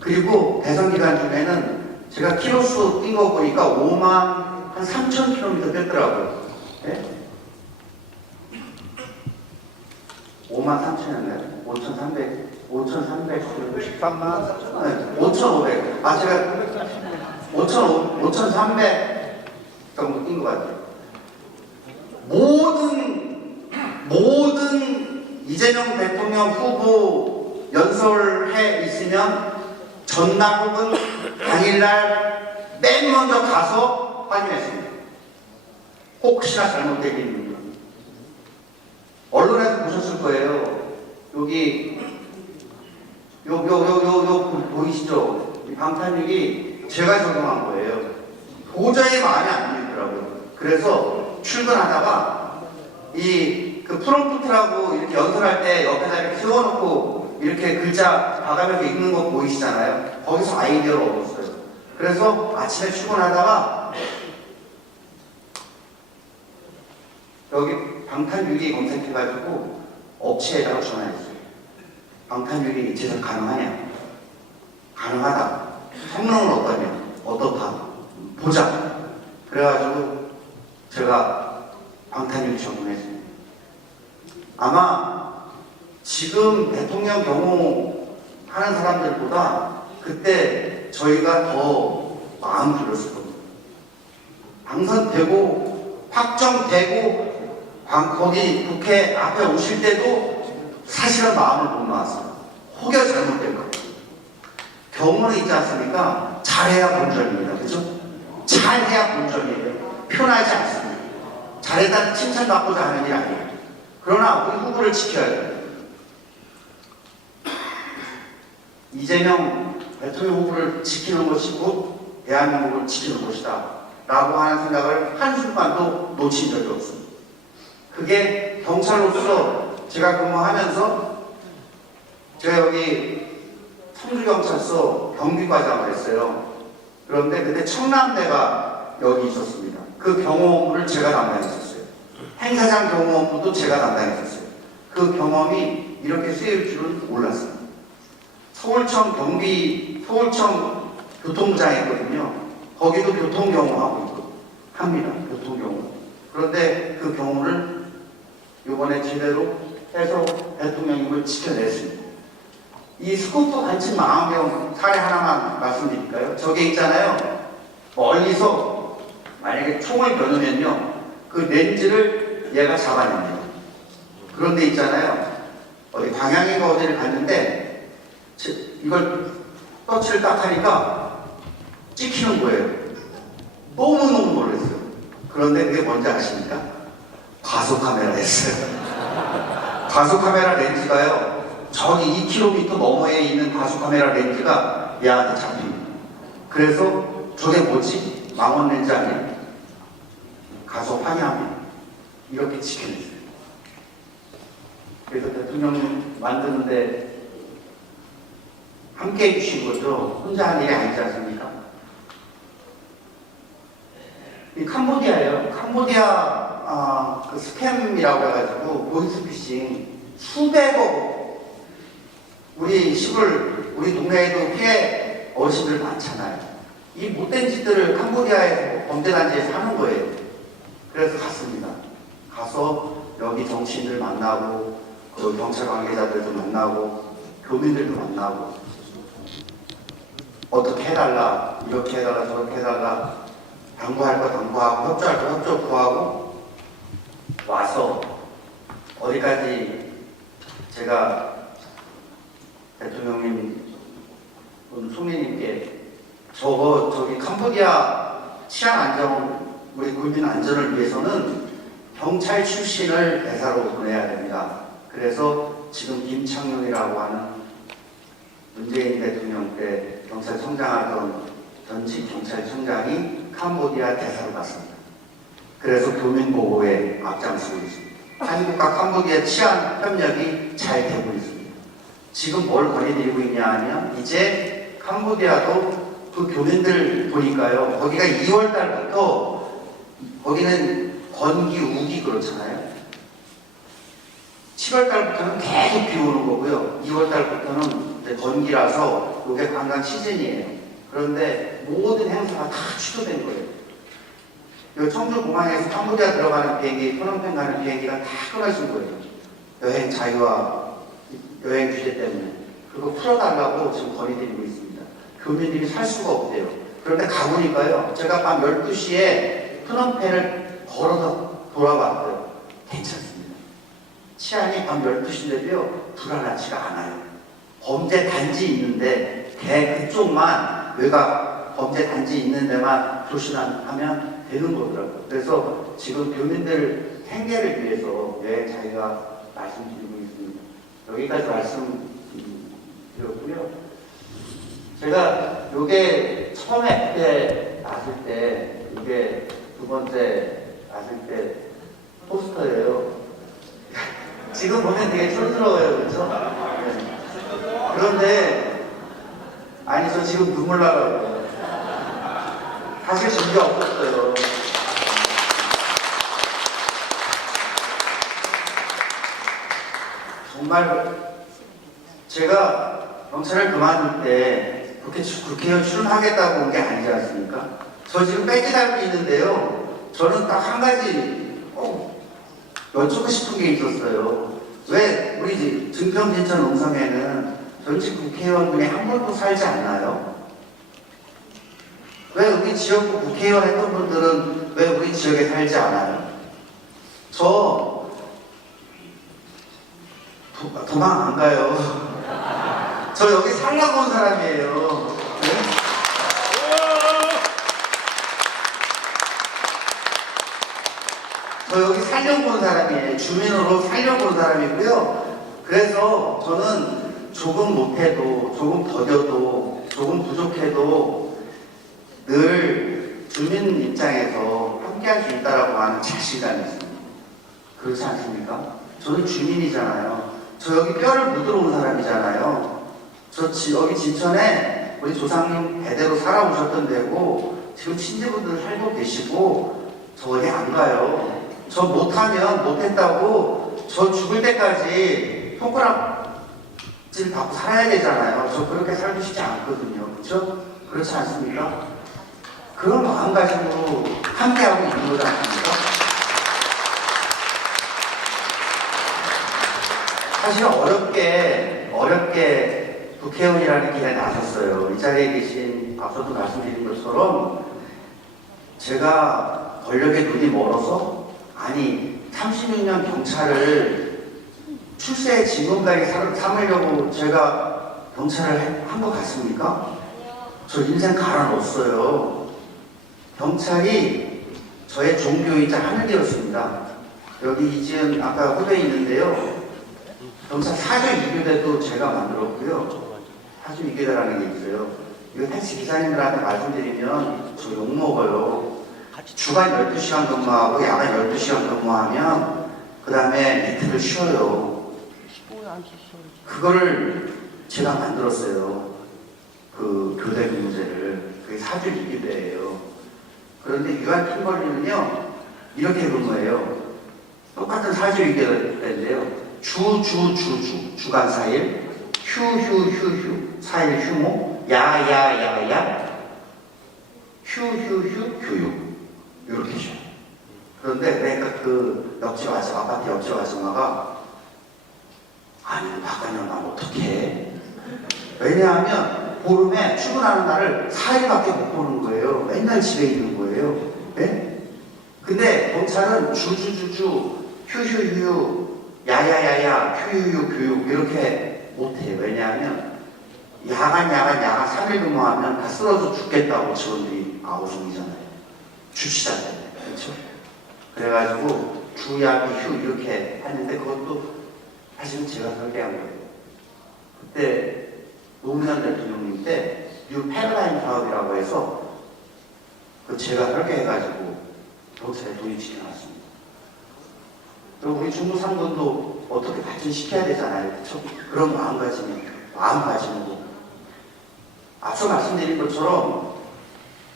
그리고 대선 기간 중에는 제가 키로수 뛴 거 보니까 5만 한 3,000km 뺐더라고요. 네? 5만 3천이었나요? 5,300km. 13만. 네, 5,500. 아, 제가 5,300 정도 뛴 것 같아요. 모든 이재명 대통령 후보 연설해 있으면 전날 혹은 당일날 맨 먼저 가서 확인했습니다. 혹시나 잘못되겠는지. 언론에서 보셨을 거예요. 여기 보이시죠? 이 방탄육이 제가 적용한 거예요. 도저히 마음에 안 들더라고요. 그래서 출근하다가 그 프롬프트라고 이렇게 연설할 때 옆에다 이렇게 세워놓고 이렇게 글자 봐가면서 읽는 거 보이시잖아요. 거기서 아이디어를 얻었어요. 그래서 아침에 출근하다가 여기 방탄유리 검색해가지고 업체에다가 전화했어요. 방탄유리 제작 가능하냐? 가능하다. 성능은 어떠냐? 어떻다? 보자. 그래가지고 제가 방탄유리 전문했습니다. 아마 지금 대통령 경호하는 사람들보다 그때 저희가 더 마음 졸였을 겁니다. 당선되고 확정되고 거기 국회 앞에 오실 때도 사실은 마음을 못 놓았어요. 혹여 잘못된 거. 경호는 있지 않습니까? 잘해야 본전입니다. 그죠? 잘해야 본전이에요. 편하지 않습니다. 잘했다는 칭찬받고자 하는 일 아니에요. 그러나 우리 후보를 지켜야 돼요. 이재명 대통령 후보를 지키는 것이 곧 대한민국을 지키는 것이다 라고 하는 생각을 한순간도 놓친 적이 없습니다. 그게 경찰로서 제가 근무하면서 제가 여기 성주경찰서 경비과장을 했어요. 그런데 그때 청남대가 여기 있었습니다. 그 경호 업무를 제가 담당했었어요. 행사장 경호 업무도 제가 담당했었어요. 그 경험이 이렇게 쓰일 줄은 몰랐습니다. 서울청 교통부장이었거든요. 거기도 교통경호하고 있고 합니다. 교통경호. 그런데 그 경호를 이번에 제대로 해서 대통령님을 지켜냈습니다. 이 스쿠터 단층 망원경 사례 하나만 말씀드릴까요? 저게 있잖아요. 멀리서 만약에 총을 겨누면요, 그 렌즈를 얘가 잡아냅니다. 그런데 있잖아요, 어디 광양인가 어디를 갔는데 이걸 터치를 딱 하니까 찍히는 거예요. 너무너무 놀랐어요. 그런데 그게 뭔지 아십니까? 과속 카메라였어요. 과속 카메라 렌즈가요, 저기 2km 너머에 있는 과속 카메라 렌즈가 얘한테 잡힙니다. 그래서 저게 뭐지? 망원 렌즈 아니야? 가서 확인하면 이렇게 지켜냈어요. 그래서 대통령 만드는데 함께 해주신 거죠. 혼자 한 일이 아니지 않습니까? 이 캄보디아예요. 캄보디아 그 스캠이라고 해가지고 보이스피싱 수백억, 우리 시골 우리 동네에도 피해 어르신들 많잖아요. 이 못된 짓들을 캄보디아에서 범죄단지에서 하는 거예요. 그래서 갔습니다. 가서 여기 정치인들 만나고 그 경찰 관계자들도 만나고 교민들도 만나고 어떻게 해달라, 이렇게 해달라, 저렇게 해달라, 당부할 거 당부하고 협조할 거 협조 구하고 와서 어디까지 제가 대통령님 총리님께 저기 캄보디아 치안 안정, 우리 국민 안전을 위해서는 경찰 출신을 대사로 보내야 됩니다. 그래서 지금 김창룡이라고 하는 문재인 대통령 때 경찰청장하던 전직 경찰청장이 캄보디아 대사로 갔습니다. 그래서 교민 보호에 앞장서고 있습니다. 한국과 캄보디아 치안 협력이 잘 되고 있습니다. 지금 뭘 건의드리고 있냐 하면 이제 캄보디아도 그 교민들 보니까요, 거기가 2월 달부터 거기는 건기, 우기 그렇잖아요. 7월 달부터는 계속 비 오는 거고요. 2월 달부터는 이제 건기라서 이게 관광 시즌이에요. 그런데 모든 행사가 다 취소된 거예요. 이 청주 공항에서 캄보디아 들어가는 비행기, 프놈펜 가는 비행기가 다 끊어진 거예요. 여행 자유화, 여행 규제 때문에. 그거 풀어달라고 지금 건의드리고 있습니다. 교민들이 살 수가 없대요. 그런데 가보니까요, 제가 밤 12시에 프놈펜을 걸어서 돌아봤어요. 괜찮습니다. 치안이 밤 12시인데도요, 불안하지가 않아요. 범죄 단지 있는데, 그쪽만, 외곽 범죄 단지 있는 데만 조심하면 되는 거더라고요. 그래서 지금 교민들 생계를 위해서 여행 자유화 말씀드리고 있습니다. 여기까지 말씀드렸고요. 제가 요게 처음에 그때 났을 때, 이게 두 번째 났을 때 포스터예요. 지금 보면 되게 촌스러워요, 그렇죠? 네. 그런데 아니 저 지금 눈물 나가요. 사실 준비가 없었어요. 정말 제가 경찰을 그만둘 때 국회의원 출연하겠다고 온 게 아니지 않습니까? 저 지금 배지 달고 있는데요. 저는 딱 한 가지 여쭙고 싶은 게 있었어요. 왜 우리 증평, 진천, 음성에는 전직 국회의원분이 한 분도 살지 않나요? 왜 우리 지역구 국회의원 했던 분들은 왜 우리 지역에 살지 않아요? 저 도망 안 가요. 저 여기 살려고 온 사람이에요. 네? 저 여기 살려고 온 사람이에요. 주민으로 살려고 온 사람이고요. 그래서 저는 조금 못해도, 조금 더뎌도, 조금 부족해도 늘 주민 입장에서 함께할 수 있다라고 하는 자신감이 있습니다. 그렇지 않습니까? 저는 주민이잖아요. 저 여기 뼈를 묻으러 온 사람이잖아요. 여기 진천에 우리 조상님 대대로 살아오셨던 데고 지금 친지분들 살고 계시고 저 어디 안 가요. 저 못하면 못했다고 저 죽을 때까지 손가락질 받고 살아야 되잖아요. 저 그렇게 살고 싶지 않거든요. 그렇죠? 그렇지 않습니까? 그런 마음가짐으로 함께하고 있는 거지 않습니까? 사실 어렵게 국회의원이라는 길에 나섰어요. 이 자리에 계신 앞서도 말씀드린 것처럼 제가 권력에 눈이 멀어서 아니 36년 경찰을 출세의 지문까지 삼으려고 제가 경찰을 한 것 같습니까? 저 인생 갈아 넣었어요. 경찰이 저의 종교이자 하늘이었습니다. 여기 이지은 아까 후배에 있는데요. 경찰 사주 이교대도 제가 만들었고요. 사주 이교대라는 게 있어요. 이거 택시 기사님들한테 말씀드리면 저 욕먹어요. 주간 12시간 근무하고 야간 12시간 근무하면 그 다음에 이틀을 쉬어요. 그거를 제가 만들었어요. 그 교대 근무제를. 그게 사주 이교대예요. 그런데 유한 핑벌리는요 이렇게 근무해요. 똑같은 사주 이교대인데요. 주간 4일, 휴 4일 휴무, 야야야야, 휴 교육 이렇게 쉬어요. 그런데 내가 그 옆집 아줌마, 아파트 옆집 아줌마가 아니 바깥년 가면 어떡해? 왜냐하면 보름에 출근하는 날을 4일밖에 못 보는 거예요. 맨날 집에 있는 거예요. 네? 근데 경찰은 주주주주 휴휴휴 야야야야 휴휴휴 교육 이렇게 못해요. 왜냐하면 야간 3일 근무하면 다 쓰러져 죽겠다고 직원들이 아우성이잖아요. 주치자 때문에. 그렇죠? 그래가지고 주야기 휴 이렇게 하는데 그것도 사실은 제가 설계한 거예요. 그때 노무현 대통령님 때 뉴 패러다임 사업이라고 해서 그 제가 설계해가지고 경찰에 도입시켜 놨습니다. 그리고 우리 중부상권도 어떻게 발전시켜야 되잖아요. 그렇죠? 그런 마음가짐으로 앞서 말씀드린 것처럼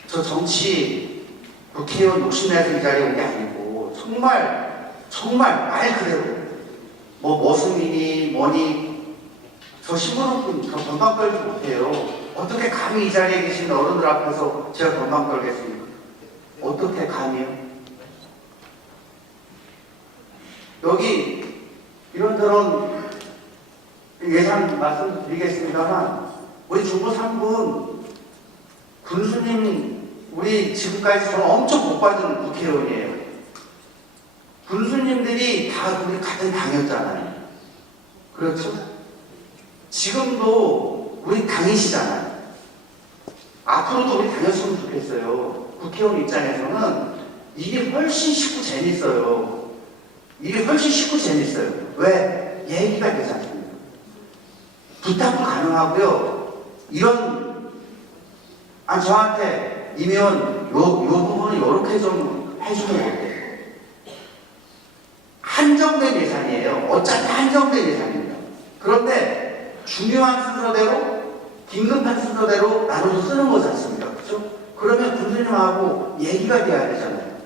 저 정치 국회의원 욕심내서 이 자리에 온 게 아니고 정말 말 그대로 뭐 머슴이니 뭐니 저 신분없고 저 건방 떨지 못해요. 어떻게 감히 이 자리에 계신 어른들 앞에서 제가 건방 떨겠습니까? 어떻게 감히요? 여기 이런저런 예산 말씀드리겠습니다만 우리 중부 3군 군수님 우리 지금까지 저는 엄청 못 받은 국회의원이에요. 군수님들이 다 우리 같은 당이었잖아요. 그렇죠? 지금도 우리 당이시잖아요. 앞으로도 우리 당이었으면 좋겠어요. 국회의원 입장에서는 이게 훨씬 쉽고 재밌어요. 왜? 얘기가 되지 않습니까? 부탁도 가능하고요. 저한테 이면 요 부분을 이렇게 좀 해주면 어때요? 한정된 예산이에요. 어차피 한정된 예산입니다. 그런데 중요한 순서대로, 긴급한 순서대로 나눠서 쓰는 거지 않습니까? 그렇죠? 그러면 군수님하고 얘기가 돼야 되잖아요.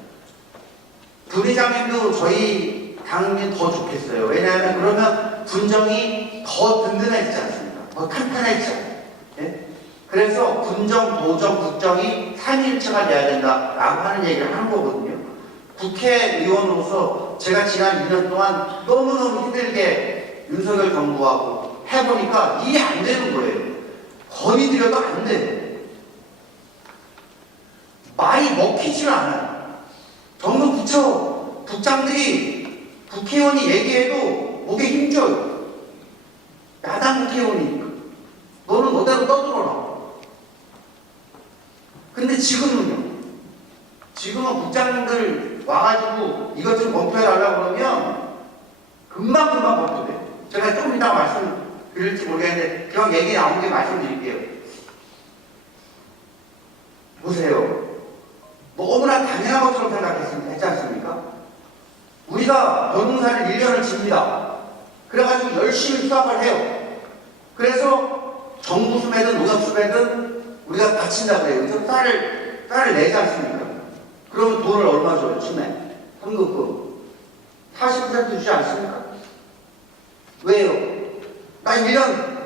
부의장님도 저희 당이 더 좋겠어요. 왜냐하면 그러면 군정이 더 든든해지지 않습니까? 더 탄탄해지죠. 네? 그래서 군정, 도정, 국정이 삼위일체가 돼야 된다라고 하는 얘기를 하는 거거든요. 국회의원으로서 제가 지난 2년 동안 너무너무 힘들게 윤석열 정부하고 해보니까 일이 안 되는 거예요. 건의드려도 안 돼요. 말이 먹히지는 않아요. 정부 부처 국장들이 국회의원이 얘기해도 목에 힘줘요. 야당 국회의원이니까. 너는 너대로 떠들어라. 근데 지금은 국장님들 와가지고 이것 좀 검토해달라고 그러면 금방 검토돼요. 제가 조금 이따가 말씀드릴지 모르겠는데 그냥 얘기 나온 게 말씀드릴게요. 보세요. 너무나 당연한 것처럼 생각했지 않습니까? 우리가 변호사를 1년을 칩니다. 그래가지고 열심히 수학을 해요. 그래서 정부수매든 농협수매든 우리가 바친다고 해요. 그래서 딸을 내지 않습니까? 그러면 돈을 얼마 줘요? 수매, 현금금 40% 주지 않습니까? 왜요? 나 1년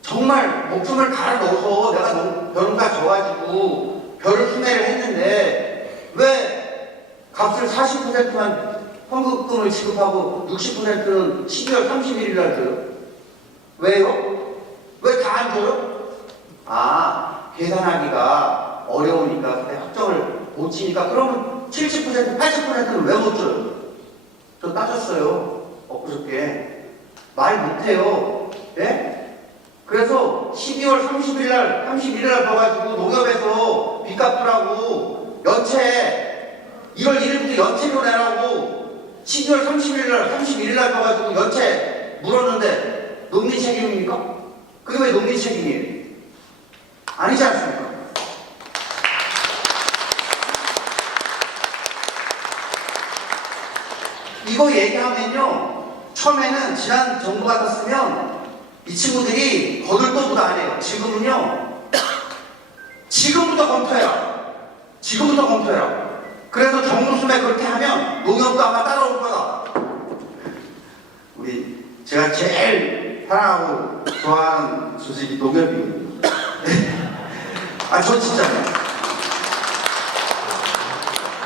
정말 목숨을 갈아 넣어서 내가 변호사 져가지고 별을 수매를 했는데 왜 값을 40%만 현금금을 지급하고 60%는 12월 31일 날 줘요? 왜요? 왜 다 안 줘요? 계산하기가 어려우니까 그때 확정을 못 치니까 그러면 70%, 80%는 왜 못 줘요? 저 따졌어요. 엊그저께. 말 못해요. 예? 그래서 12월 30일 날, 31일 날 봐가지고 농협에서 빚 갚으라고 연체, 1월 1일부터 연체료 내라고 12월 30일 날, 31일 날 봐가지고 연체 물었는데 농민 책임입니까? 그게 왜 농민 책임이에요? 아니지 않습니까? 이거 얘기하면요, 처음에는 지난 정부 같았으면 이 친구들이 거들떠도 안 해요. 지금은요, 지금부터 검토해라. 지금부터 검토해라. 그래서 정무수에 그렇게 하면 농협도 아마 따라올 거다. 우리 제가 제일 사랑하고 좋아하는 조직이 농협이거든요. 아, 저 진짜요.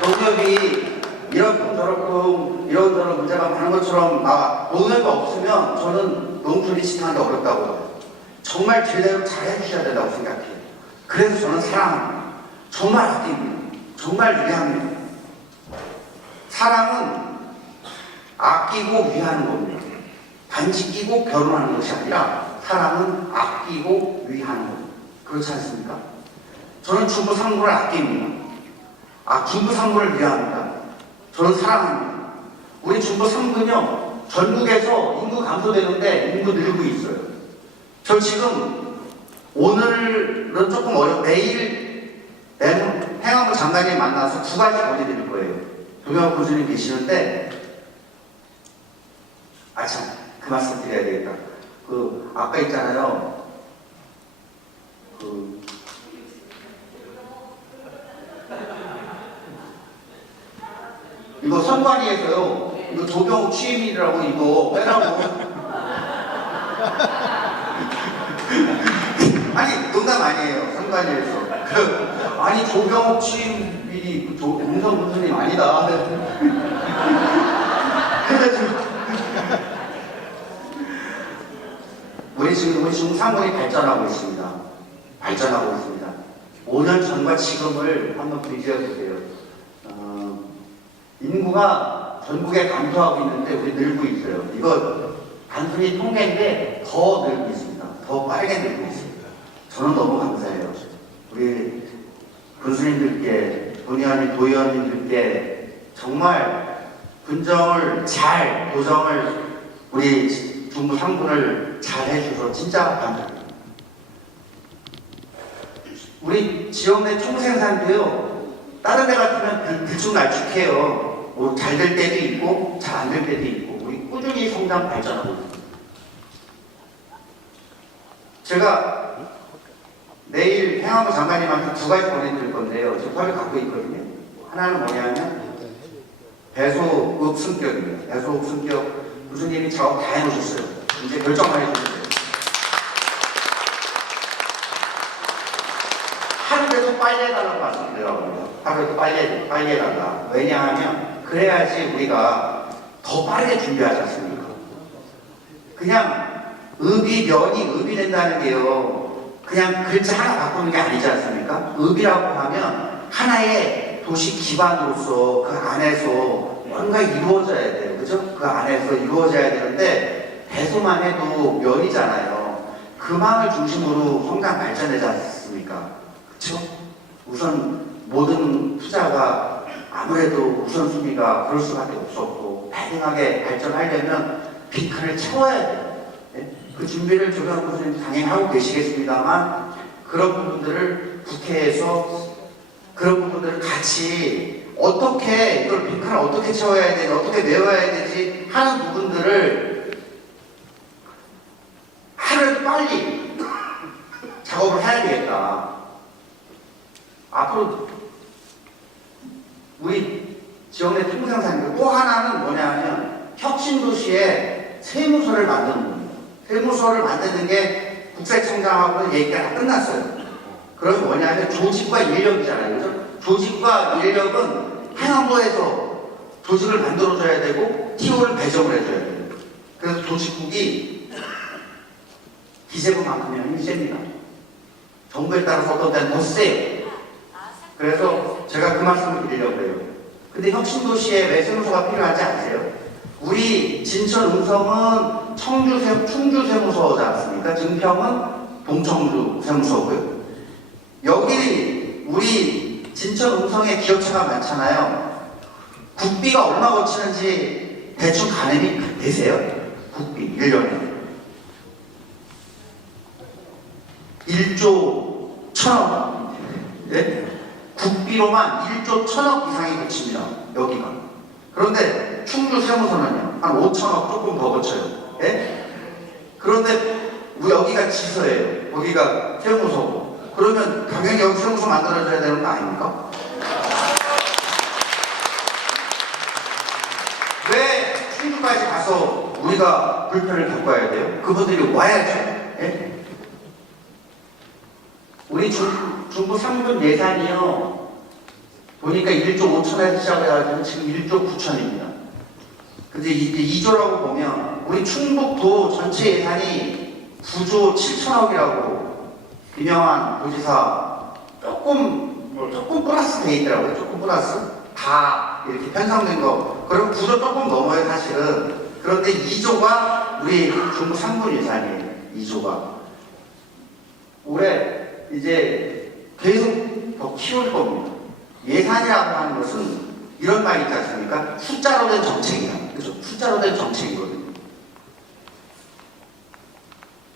농협이 이렇고 저렇고 이런저런 문제가 많은 것처럼 농협이 없으면 저는 농촌리스팅 하기 어렵다고 봐요. 정말 제대로 잘해주셔야 된다고 생각해요. 그래서 저는 사랑합니다. 정말 아낍니다. 정말 위합니다. 사랑은 아끼고 위하는 겁니다. 반지 끼고 결혼하는 것이 아니라 사랑은 아끼고 위하는 겁니다. 그렇지 않습니까? 저는 중부 상부를 아낍니다. 중부 상부를 위합니다. 저는 사랑합니다. 우리 중부 상부는요, 전국에서 인구 감소되는데 인구 늘고 있어요. 저 지금 오늘은 조금 내일 행안부 장관님 만나서 두 가지 보내드릴 거예요. 동영 교수님 계시는데, 참, 그 말씀 드려야 되겠다. 아까 있잖아요. 이거 선관위에서요, 이거 조병 취임이라고 이거 빼라고. 아니, 농담 아니에요. 선관위에서. 아니, 조병 취임이 음성 교수님 아니다. 우리 지금 상권이 발전하고 있습니다. 발전하고 있습니다. 5년 전과 지금을 한번 비교해 보세요. 인구가 전국에 감소하고 있는데 우리 늘고 있어요. 이거 단순히 통계인데 더 늘고 있습니다. 더 빠르게 늘고 있습니다. 저는 너무 감사해요. 우리 교수님들께, 본의원님, 도의원님들께 정말 도정을 우리 중부 3군을 잘 해주셔서 진짜 감사합니다. 우리 지역 내 총생산도요, 다른 데 같으면 들쭉날쭉해요. 뭐 잘 될 때도 있고 잘 안 될 때도 있고 우리 꾸준히 성장 발전하고 있습니다. 제가 내일 행안부 장관님한테 두 가지 보내드릴 건데요. 저 서류 갖고 있거든요. 하나는 뭐냐면 배소읍 승격입니다. 배소읍 승격 교수님이 작업 다 해놓으셨어요. 이제 결정만 해주세요. 하루라도 빨리 해달라고 말씀드리라고요. 하루라도 빨리 해달라. 왜냐하면 그래야지 우리가 더 빠르게 준비하지 않습니까? 그냥 면이 된다는 게요, 그냥 글자 하나 바꾸는 게 아니지 않습니까? 읍이라고 하면 하나의 도시 기반으로서 그 안에서 뭔가 이루어져야 돼요. 그죠? 그 안에서 이루어져야 되는데 배소만 해도 면이잖아요. 그 망을 중심으로 성장 발전되지 않습니까? 그렇죠? 우선 모든 투자가 아무래도 우선순위가 그럴 수밖에 없었고, 다양하게 발전하려면 빈칸을 채워야 돼요. 네? 그 준비를 조경 교수님 당연히 하고 계시겠습니다만, 그런 부분들을 국회에서 그런 부분들을 같이 어떻게 이걸 빈칸을 어떻게 채워야 되지, 어떻게 메워야 되지 하는 부분들을 하루라도 빨리 작업을 해야 되겠다. 앞으로 우리 지역 내 총생산인데 또 하나는 뭐냐면 혁신도시에 세무서를 만드는 겁니다. 세무서를 만드는 게 국세청장하고는 얘기가 다 끝났어요. 그럼 뭐냐면 조직과 인력이잖아요. 그죠? 조직과 인력은 행안부에서 조직을 만들어줘야 되고 TO를 배정을 해줘야 돼요. 그래서 조직국이 기재부만큼이나 힘이 셉니다. 정부에 따라서 어떤 데는 더 세요. 그래서 제가 그 말씀을 드리려고 해요. 근데 혁신도시에 왜 세무서가 필요하지 않으세요? 우리 진천 음성은 충주 세무서지 않습니까? 증평은 동청주 세무서고요. 여기 우리 진천 음성에 기업체가 많잖아요. 국비가 얼마 거치는지 대충 가늠이 되세요? 국비 1년에 1조 1천억. 예? 국비로만 1조 1천억 이상이 거칩니다. 여기가. 그런데 충주 세무서는요, 한 5천억 조금 더 거쳐요. 예? 그런데 여기가 지서예요. 여기가 세무서고. 그러면 당연히 여기 세무서 만들어줘야 되는 거 아닙니까? 왜 충주까지 가서 우리가 불편을 겪어야 돼요? 그분들이 와야죠. 예? 우리 중부 3군 예산이요, 보니까 1조 5천에서 시작해가지고 지금 1조 9천입니다. 근데 이제 2조라고 보면 우리 충북도 전체 예산이 9조 7천억이라고 김영환 도지사 조금 플러스 돼 있더라고요. 조금 플러스 다 이렇게 편성된 거. 그럼 9조 조금 넘어요 사실은. 그런데 2조가 우리 중부 3군 예산이에요. 2조가 올해 이제 계속 더 키울 겁니다. 예산이라고 하는 것은 이런 말이 있지 않습니까? 숫자로 된 정책이다. 그죠? 숫자로 된 정책이거든요.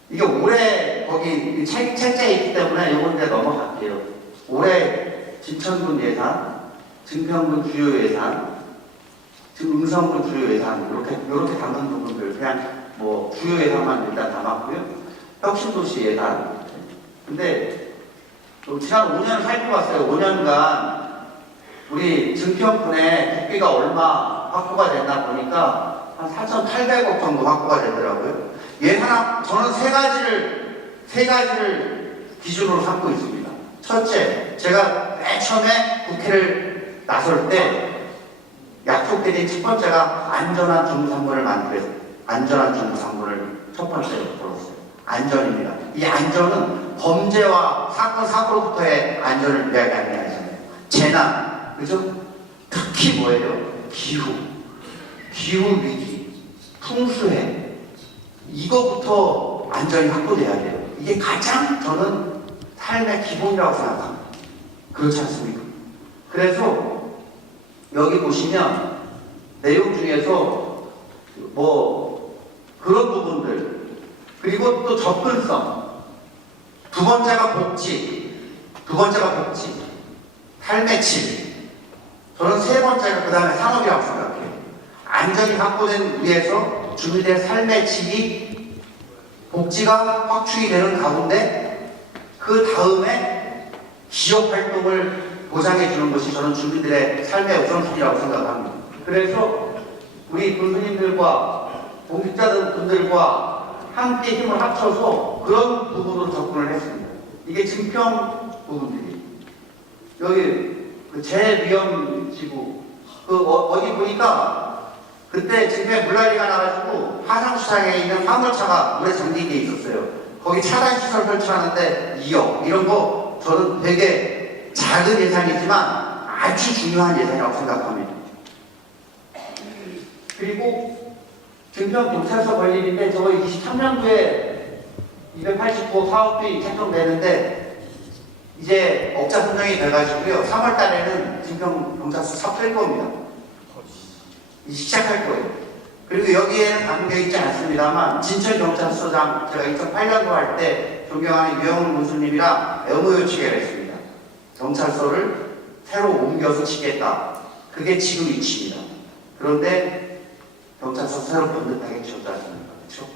이게 올해 거기 책자에 있기 때문에 요건 이제 넘어갈게요. 올해 진천군 예산, 증평군 주요 예산, 지금 음성군 주요 예산 이렇게 담은 부분들 그냥 뭐 주요 예산만 일단 담았고요. 혁신도시 예산. 근데 지난 5년을 살펴봤어요. 5년간 우리 증평군의 국비가 얼마 확보가 됐나 보니까 한 4,800억 정도 확보가 되더라고요. 예산 저는 세 가지를 기준으로 삼고 있습니다. 첫째, 제가 맨 처음에 국회를 나설 때 약속드린 첫 번째가 안전한 중부상권을 만들어서 안전한 중부상권을 첫 번째로 들었어요. 안전입니다. 이 안전은 범죄와 사고로부터의 안전을 이야기하는 게 아니잖아요. 재난, 그죠? 특히 뭐예요? 기후 위기, 풍수해, 이거부터 안전이 확보돼야 돼요. 이게 가장 저는 삶의 기본이라고 생각합니다. 그렇지 않습니까? 그래서 여기 보시면 내용 중에서 뭐 그런 부분들, 그리고 또 접근성, 두 번째가 복지, 삶의 질, 저는 세 번째가 그 다음에 산업이라고 생각해요. 안전이 확보된 위에서 주민들의 삶의 질이, 복지가 확충이 되는 가운데 그 다음에 기업 활동을 보장해 주는 것이 저는 주민들의 삶의 우선순위라고 생각합니다. 그래서 우리 군수님들과 공직자분들과 함께 힘을 합쳐서 그런 부분으로 접근을 했습니다. 이게 증평 부분들이 여기 그 재위험지구 어디 보니까 그때 증평에 물난리가 나가지고 하상수장에 있는 화물차가 물에 잠기게 있었어요. 거기 차단시설 설치하는데 2억 이런 거 저는 되게 작은 예산이지만 아주 중요한 예산이라고 생각합니다. 그리고 증평 경찰서 관리인데 저거 23년도에 289억 사업비 책정되는데 이제 업자 선정이 돼가지고요. 3월 달에는 증평 경찰서 삽될 겁니다. 시작할 거예요. 그리고 여기에는 담겨있지 않습니다만 진천경찰서장 제가 2008년도 할 때 존경하는 유영훈 군수님이랑 MOU 체결을 했습니다. 경찰서를 새로 옮겨서 짓겠다. 그게 지금 위치입니다. 그런데 경찰서 새로 번듯하게 지었다 하십니까? 그렇죠?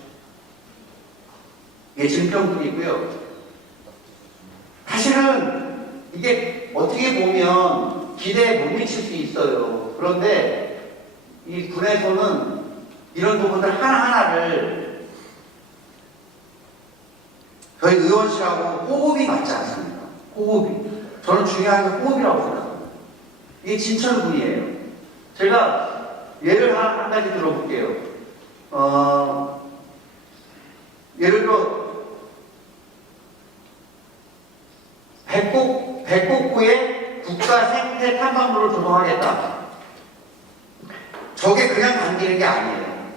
이게 증평군이고요. 사실은 이게 어떻게 보면 기대에 못 미칠 수 있어요. 그런데 이 군에서는 이런 부분들 하나하나를 저희 의원실하고 호흡이 맞지 않습니까? 호흡이. 저는 중요한 게 호흡이라고 생각합니다. 이게 진천군이에요. 제가 예를 한 가지 들어볼게요. 예를 들어 백곡구에 국가 생태 탐방로를 조성하겠다. 저게 그냥 당기는 게 아니에요.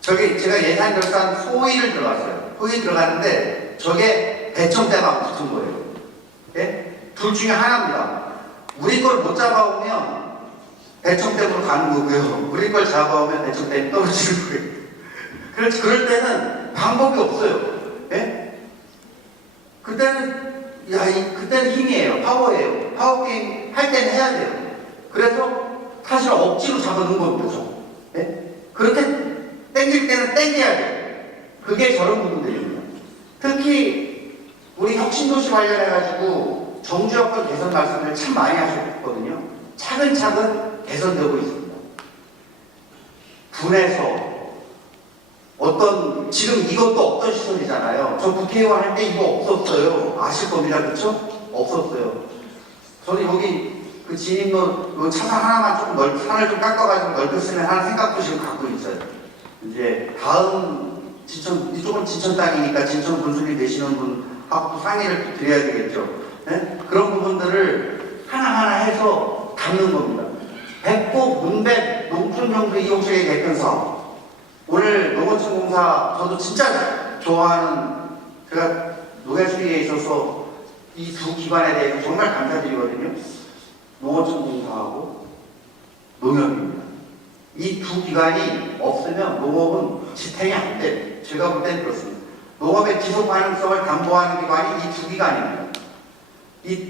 저게 제가 예산 결산 소위를 들어갔어요. 소위 들어갔는데 저게 대청대만 붙은 거예요. 예? 둘 중에 하나입니다. 우리 걸 못 잡아오면 대청댐으로 가는 거고요. 우리 걸 잡아오면 대청댐이 떨어지는 거예요. 그래서 그럴 때는 방법이 없어요. 예? 그때는 그때는 힘이에요. 파워예요. 파워 게임 할 때는 해야 돼요. 그래서 사실 억지로 잡아놓은 거죠. 예? 그렇게 땡길 때는 땡겨야 돼요. 그게 저런 부분들입니다. 특히 우리 혁신도시 관련해가지고 정주 여건 개선 말씀을 참 많이 하셨거든요. 차근차근 개선되고 있습니다. 군에서 지금 이것도 없던 시설이잖아요. 저 국회의원 할 때 이거 없었어요. 아실 겁니다. 그렇죠? 없었어요. 저는 여기 그 진입로 차선 하나만 조금 산을 좀 깎아가지고 넓혔으면 하는 생각도 지금 갖고 있어요. 이제 다음 이쪽은 진천 땅이니까 진천 군수님 되시는 분하고 상의를 드려야 되겠죠. 네? 그런 부분들을 하나하나 해서 담는 겁니다. 백곡, 문백, 농촌용도 이용체계 개편 사업. 오늘 농어촌공사 저도 진짜 좋아하는, 제가 노예수리에 있어서 이 두 기관에 대해서 정말 감사드리거든요. 농어촌공사하고 농협입니다. 이 두 기관이 없으면 농업은 지탱이 안 돼요. 제가 볼 때는 그렇습니다. 농업의 지속 가능성을 담보하는 기관이 이 두 기관입니다.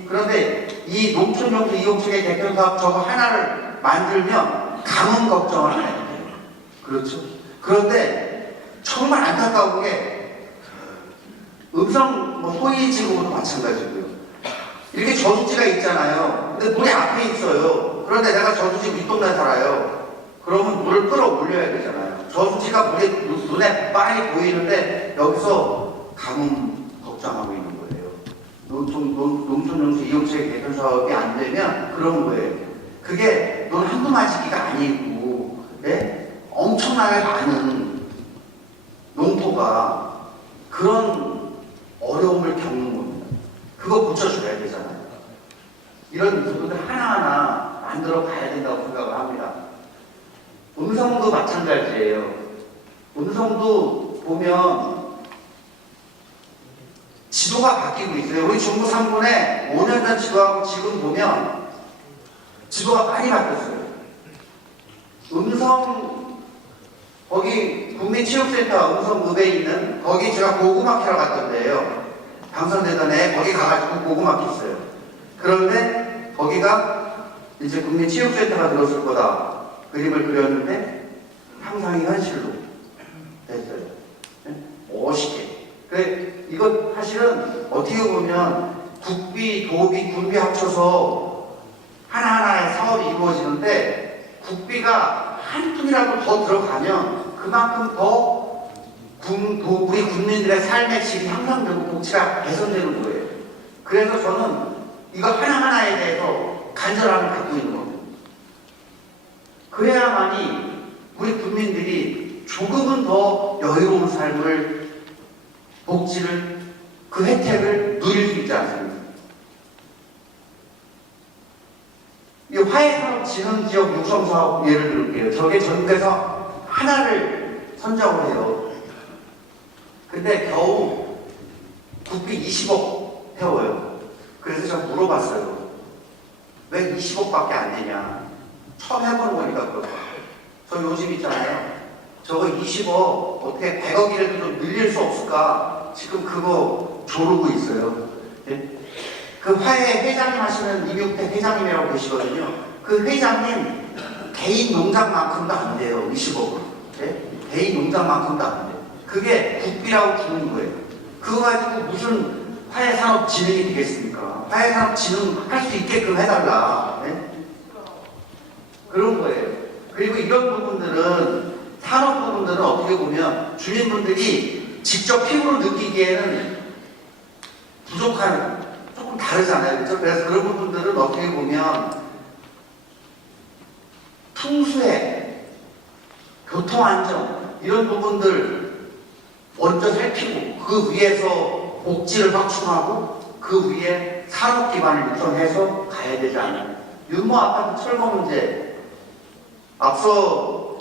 그런데 이 농촌용도 이용체계 개편 사업 저거 하나를 만들면 가뭄 걱정을 안 해요. 그렇죠? 그런데 정말 안타까운 게 음성 소위지구도 마찬가지고요. 이렇게 저수지가 있잖아요. 근데 물이 앞에 있어요. 그런데 내가 저수지 윗동네 살아요. 그러면 물을 끌어올려야 되잖아요. 저수지가 눈에 빤히 보이는데 여기서 가뭄 걱정하고 있는 거예요. 농촌용수 이용체계 개편 사업이 안 되면 그런 거예요. 그게 논 한두 마지기가 아니고, 네? 엄청나게 많은 농토가 그런 어려움을 겪는 겁니다. 그거 고쳐줘야 되잖아요. 이런 부분들 하나하나 만들어 가야 된다고 생각을 합니다. 음성도 마찬가지예요. 음성도 보면 지도가 바뀌고 있어요. 우리 중부 3군에 5년 전 지도하고 지금 보면 지도가 많이 바뀌었어요. 음성 거기 국민체육센터 음성읍에 있는 거기 제가 고구마 캐러 갔던데요. 당선되던 애 거기 가가지고 고구마 캤어요. 그런데 거기가 이제 국민체육센터가 들어설 거다 그림을 그렸는데 상상이 현실로 됐어요. 네? 멋있게. 그래 이거 사실은 어떻게 보면 국비, 도비, 군비 합쳐서 하나하나의 사업이 이루어지는데 국비가 한 푼이라도 더 들어가면 그만큼 더 우리 국민들의 삶의 질이 향상되고 복지가 개선되는 거예요. 그래서 저는 이거 하나하나에 대해서 간절함을 갖고 있는 겁니다. 그래야만이 우리 국민들이 조금은 더 여유로운 삶을, 복지를, 그 혜택을 누릴 수 있지 않습니까? 이 화해산업진흥지역 육성사업 예를 들을게요. 저게 전국에서 하나를 선정을 해요. 근데 겨우 국비 20억 태워요. 그래서 제가 물어봤어요. 왜 20억밖에 안 되냐. 처음 해보는 거니까 그렇다. 저 요즘 있잖아요. 저거 20억 어떻게 100억이라도 좀 늘릴 수 없을까? 지금 그거 조르고 있어요. 네? 그 화해 회장님 하시는 이명태 회장님이라고 계시거든요. 그 회장님 개인 농장만큼도 안 돼요. 20억으로. 네? 개인 농장만큼도 안 돼요. 그게 국비라고 부르는 거예요. 그거 가지고 무슨 화해산업진흥이 되겠습니까? 화해산업진흥 할 수 있게끔 해달라. 네? 그런 거예요. 그리고 이런 부분들은 산업 부분들은 어떻게 보면 주민분들이 직접 피부로 느끼기에는 부족한 조금 다르잖아요. 그렇죠? 그래서 그런 부분들은 어떻게 보면 풍수해, 교통안전 이런 부분들 먼저 살피고 그 위에서 복지를 확충하고 그 위에 산업 기반을 육성해서 가야 되지 않나요? 유모 아파트 철거 문제 앞서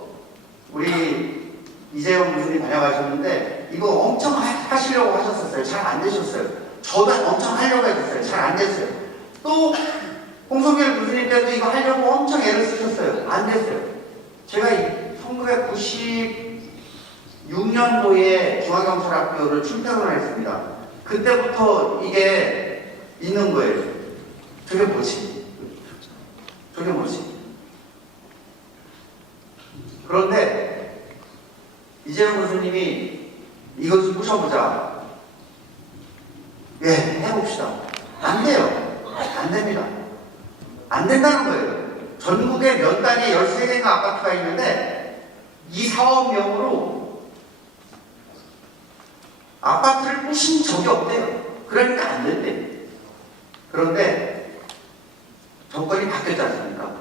우리 이재용 교수님 다녀가셨는데 이거 엄청 하시려고 하셨었어요. 잘 안 되셨어요. 저도 엄청 하려고 했었어요. 잘 안 됐어요. 또 홍성길 교수님 때도 이거 하려고 엄청 애를 쓰셨어요. 안 됐어요. 제가 1996년도에 중앙경찰학교를 출퇴근을 했습니다. 그때부터 이게 있는 거예요. 저게 뭐지? 저게 뭐지? 그런데 이재용 교수님이 이것 좀 부셔보자. 예, 해봅시다. 안 돼요. 안 됩니다. 안 된다는 거예요. 전국에 몇 단위 13개가 아파트가 있는데 이 사업용으로 아파트를 부신 적이 없대요. 그러니까 안 된대. 그런데 정권이 바뀌었지 않습니까?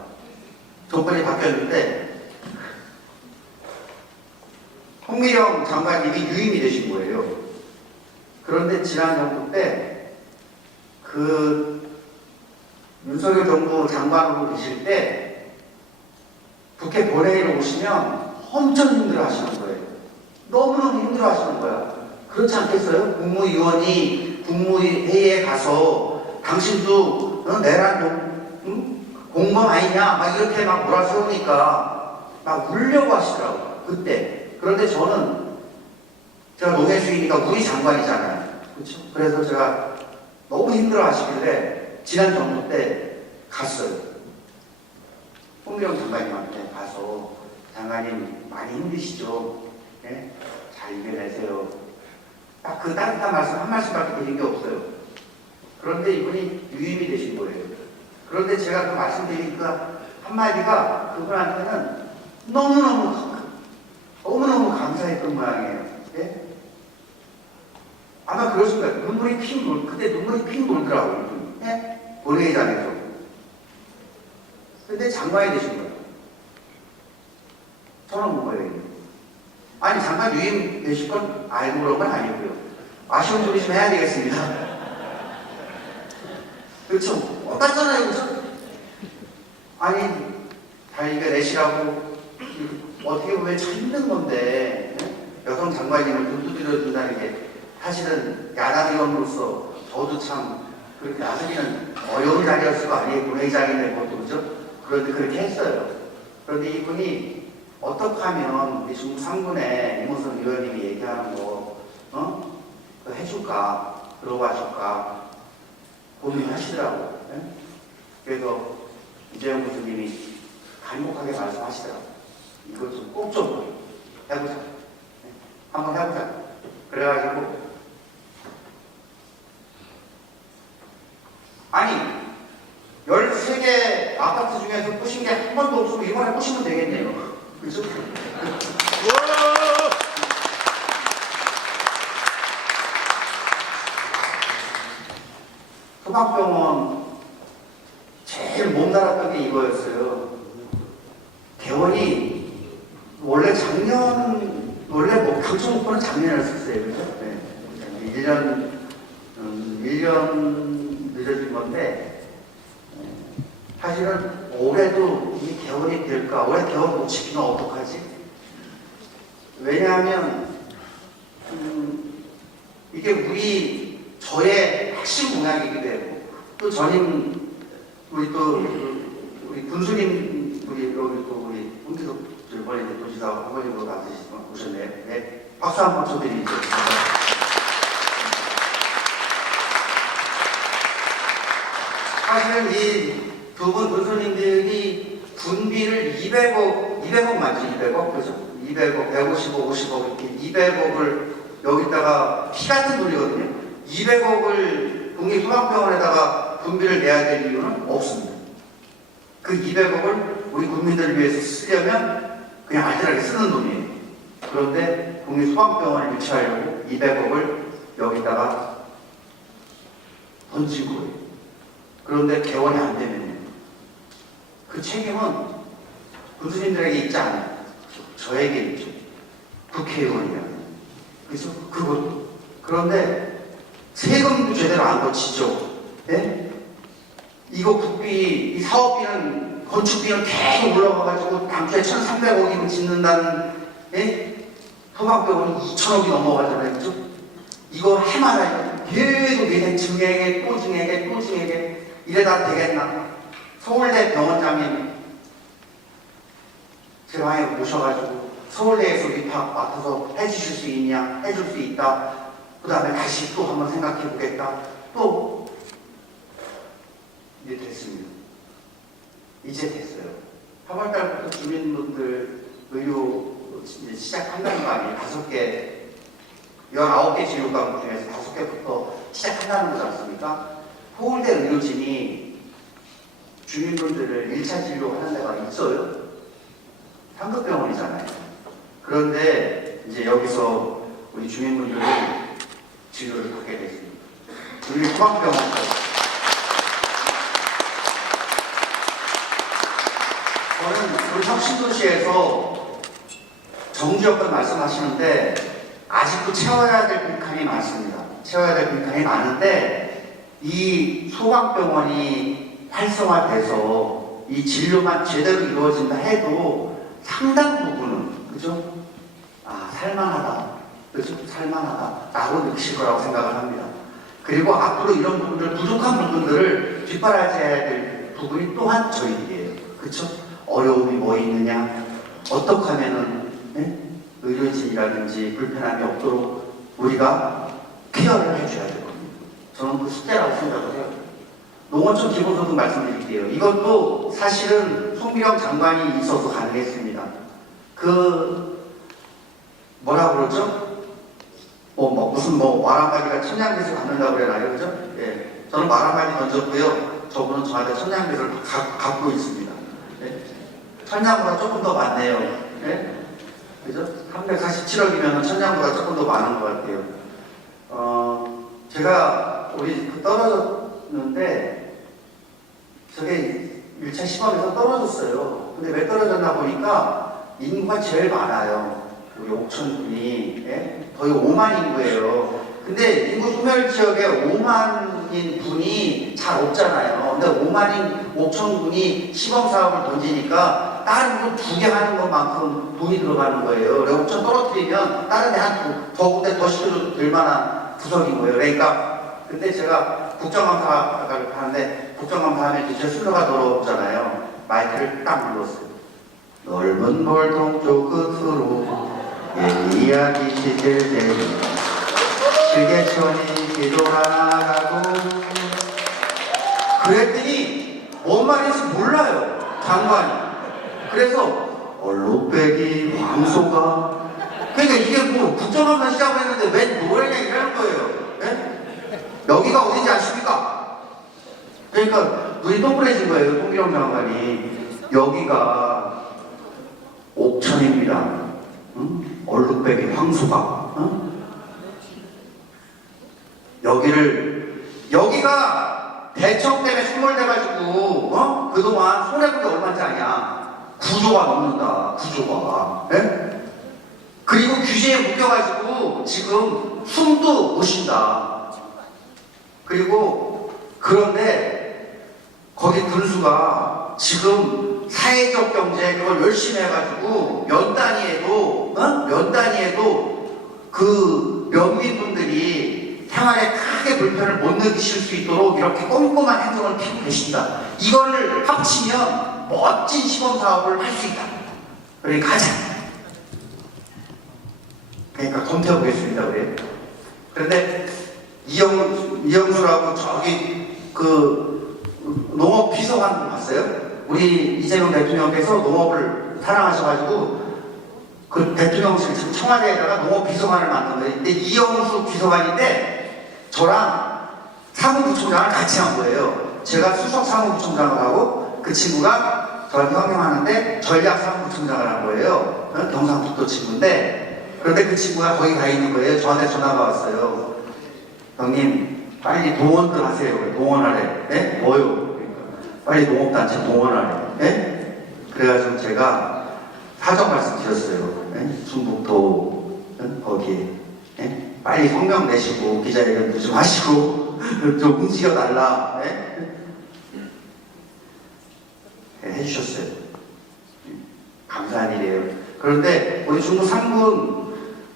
정권이 바뀌었는데 홍미령 장관님이 유임이 되신 거예요. 그런데 지난 정부 때 그 윤석열 정부 장관으로 계실 때 국회 본회의를 오시면 엄청 힘들어 하시는 거예요. 너무너무 힘들어 하시는 거야. 그렇지 않겠어요? 국무위원이 국무회의에 가서 당신도 내란 공범 아니냐? 막 이렇게 막 몰아세우니까 막 울려고 하시더라고요. 그때. 그런데 저는 제가 농해수이니까 우리 장관이잖아요. 그렇죠? 그래서 제가 너무 힘들어 하시길래 지난 정부 때 갔어요. 홍미령 장관님한테 가서 장관님 많이 힘드시죠? 네? 잘 이겨내세요. 딱 그 따뜻한 말씀 한 말씀밖에 드린 게 없어요. 그런데 이분이 유임이 되신 거예요. 그런데 제가 그 말씀드린 그 한마디가 그분한테는 너무너무 감사했던 모양이에요. 예? 아마 그러실 거예요. 그때 눈물이 핑 돌더라고요. 예? 본회의장에서. 근데 장관이 되신 거예요. 저는 본 거예요. 아니, 장관 유임 되실 건 알고 그런 건 아니고요. 아쉬운 소리 좀 해야 되겠습니다. 그렇죠? 어떻잖아요, 그렇죠? 아니, 잘 이겨내시라고 어떻게 보면 참 힘든 건데 여성 장관님을 눈두드려준다는 게 사실은 야당 의원으로서 저도 참 그렇게 나서기는 어려운 자리였을 거 아니에요. 본회의장인데 그것도 그죠? 그런데 그렇게 했어요. 그런데 이분이 어떻게 하면 우리 중국 3군의 이모선 의원님이 얘기하는 거 그거 해줄까? 들어봐 줄까? 고민하시더라고요. 네? 그래서 이재용 교수님이 간곡하게 말씀하시더라고요. 이것 좀 꼭 좀 해보자. 네? 한번 해보자. 그래가지고 아니 13개 아파트 중에서 부신 게 한 번도 없으면 이번에 부시면 되겠네요. 그죠? 소방병원 제일 몸달았던 게 이거였어요. 개원이 원래 당초 목표는 작년이었어요. 그죠? 네. 1년 늦어진 건데 사실은 올해도 이 개원이 될까? 올해 개원 못 지키면 어떡하지? 왜냐하면 이게 저의 핵심 공약이기도 하고 또 전임 우리 군수님 우리 홍기석 이번에 도지사 후보님으로 나서시지만 오셨네요. 네. 박수 한번 쳐드리죠. 사실은 이 두 분 군수님들이 군비를 200억 맞죠? 200억? 그죠? 200억, 150억, 50억 이렇게 200억을 여기다가 피 같은 돈이거든요. 200억을 국립소방병원에다가 군비를 내야 될 이유는 없습니다. 그 200억을 우리 국민들을 위해서 쓰려면 그냥 알뜰하게 쓰는 돈이에요. 그런데 국립소방병원에 유치하려고 200억을 여기다가 던진 거예요. 그런데 개원이 안 되면요. 그 책임은 군수님들에게 있지 않아요. 저에게 있죠. 국회의원이야. 그래서 그것도. 그런데 세금도 제대로 안 거치죠. 네? 이거 국비, 이 사업비는 건축비는 계속 올라가가지고 다음 주에 1,300억이면 짓는다는 소방병원이 2,000억이 넘어가잖아요. 그죠? 이거 해마다 계속 이제 증액에 또 증액에 또 증액에 이래다 되겠나? 서울대 병원장님 제 방에 모셔가지고 서울대에서 위탁 맡아서 해주실 수 있냐? 해줄 수 있다. 그 다음에 다시 또 한번 생각해 보겠다. 또 이제 됐습니다. 이제 됐어요. 3월달부터 주민분들 의료 이제 시작한다는 거 아니에요? 5개, 19개 진료과목 중에서 5개부터 시작한다는 거지 않습니까? 서울대 의료진이 주민분들을 1차 진료하는 데가 있어요. 상급병원이잖아요. 그런데 이제 여기서 우리 주민분들이 진료를 받게 됐습니다. 우리 소방병원 저는 우리 혁신도시에서 정주역권 말씀하시는데 아직도 채워야 될 빈칸이 많습니다. 채워야 될 빈칸이 많은데 이 소방병원이 활성화돼서 이 진료만 제대로 이루어진다 해도 상당 부분은 그죠? 아 살만하다, 그죠? 살만하다 라고 느끼실 거라고 생각을 합니다. 그리고 앞으로 이런 부분들 부족한 부분들을 뒷바라지해야 될 부분이 또한 저희들이에요. 그렇죠? 어려움이 뭐 있느냐, 어떻게 하면은 의료진이라든지 불편함이 없도록 우리가 케어를 해줘야 될 겁니다. 저는 그 숙제라고 생각을 해요. 농어촌 기본소득 말씀드릴게요. 이것도 사실은 송미령 장관이 있어서 가능했습니다. 그 뭐라 그러죠? 무슨 와랑가리가 천냥빚을 갚는다고 그래나요, 그죠? 예, 저는 와랑가리 던졌고요. 저분은 저한테 천냥빚을 갚고 있습니다. 예? 천냥보다 조금 더 많네요. 예? 그죠? 347억이면 천냥보다 조금 더 많은 것 같아요. 제가 우리 떨어졌는데 저게 1차 시범에서 떨어졌어요. 근데 왜 떨어졌나 보니까 인구가 제일 많아요. 우리 옥천군이 거의 5만 인구예요. 근데 인구 소멸 지역에 5만인 분이 잘 없잖아요. 근데 5만인 옥천군이 시범 사업을 던지니까 다른 거 2개 하는 것만큼 돈이 들어가는 거예요. 그래서 옥천 떨어뜨리면 다른 데 한 더 군데 더 시켜줘도 될 만한 구석인 거예요. 그러니까 그때 제가 국정감사를 하는데 국정감사하면 제 순서가 더러웠잖아요. 마이크를 딱 눌렀어요. 넓은 벌동 끝으로 이야기 시들 대로 실개천이 뒤돌아가고 그랬더니 뭔 말인지 몰라요. 장관이. 그래서 얼룩배기 황소가 그러니까 이게 뭐 국정감사 시작을 했는데 왜 노래냐 이러는 거예요. 네? 여기가 어딘지 아십니까? 그러니까 눈이 동그래진 거예요. 송기령 장관이. 여기가 옥천입니다. 응? 얼룩배기 황소가. 응? 여기가 대청 때문에 소멸돼가지고 그동안 손해본 게 얼마인지 아냐. 9조가 넘는다. 9조가. 네? 그리고 규제에 묶여가지고 지금 숨도 못 쉰다. 그리고 그런데 거기 군수가 지금 사회적 경제 그걸 열심히 해가지고 면 단위에도 그 면민분들이 생활에 크게 불편을 못 느끼실 수 있도록 이렇게 꼼꼼한 행정을 피고 계신다. 이거를 합치면 멋진 시범 사업을 할 수 있다. 그러니까 가자. 그러니까 검토해 보겠습니다. 그래요. 그런데 이영수라고 저기 그 농업 비서관 봤어요? 우리 이재명 대통령께서 농업을 사랑하셔가지고 그 대통령실 청와대에다가 농업 비서관을 만든 거예요. 근데 이영수 비서관인데 저랑 사무부총장을 같이 한 거예요. 제가 수석 사무부총장을 하고 그 친구가 저한테 협력하는데 전략 사무부총장을 한 거예요. 경상북도 친구인데 그런데 그 친구가 거기 가 있는 거예요. 저한테 전화가 왔어요. 형님 빨리 동원들 하세요. 동원하래. 네? 뭐요? 빨리 농업단체 동원하래. 네? 그래가지고 제가 사정 말씀드렸어요. 네? 충북도 거기에 네? 빨리 성명 내시고 기자회견도 좀 하시고 좀 움직여달라. 네? 네, 해주셨어요. 그런데 우리 중부 3군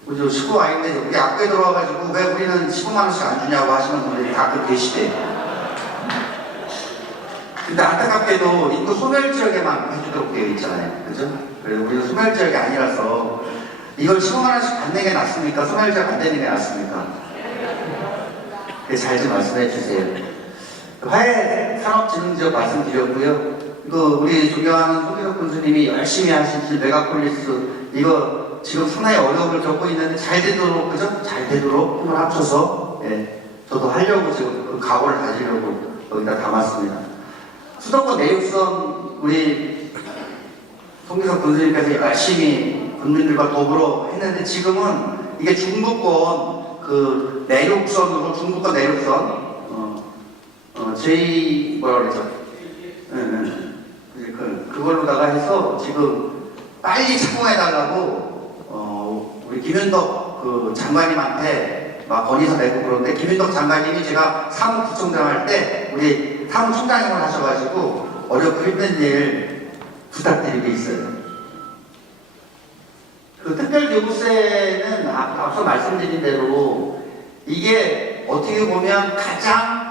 우리 시구 아닌데 우리 악부에 들어와가지고 왜 우리는 15만 원씩 안 주냐고 하시는 분들이 가끔 계시대요. 근데 안타깝게도 인구 소멸 지역에만 해주도록 되어 있잖아요. 그죠? 그래서 우리는 소멸 지역이 아니라서 이걸 15만 원씩 받는 게 낫습니까? 소멸 지역 안 되는 게 낫습니까? 잘 좀 말씀해 주세요. 화해 산업진흥지역 말씀드렸고요. 우리 존경하는 송기석 군수님이 열심히 하신 메가폴리스 이거 지금 상당히 어려움을 겪고 있는데 잘 되도록 그죠? 잘 되도록 힘을 합쳐서 예, 저도 하려고 지금 그 각오를 가지려고 여기다 담았습니다. 수도권 내륙선 우리 송기석 군수님께서 열심히 국민들과 더불어 했는데 지금은 이게 중부권 그 내륙선으로 중부권 내륙선 J 뭐라 그러죠? 그걸로다가 해서 지금 빨리 착공해달라고 우리 김윤덕 그 장관님한테 막 건의서 내고 그러는데 김윤덕 장관님이 제가 사무부총장 할 때 우리 사무총장님을 하셔가지고 어렵고 힘든 일 부탁드리고 있어요. 그 특별교부세는 앞서 말씀드린 대로 이게 어떻게 보면 가장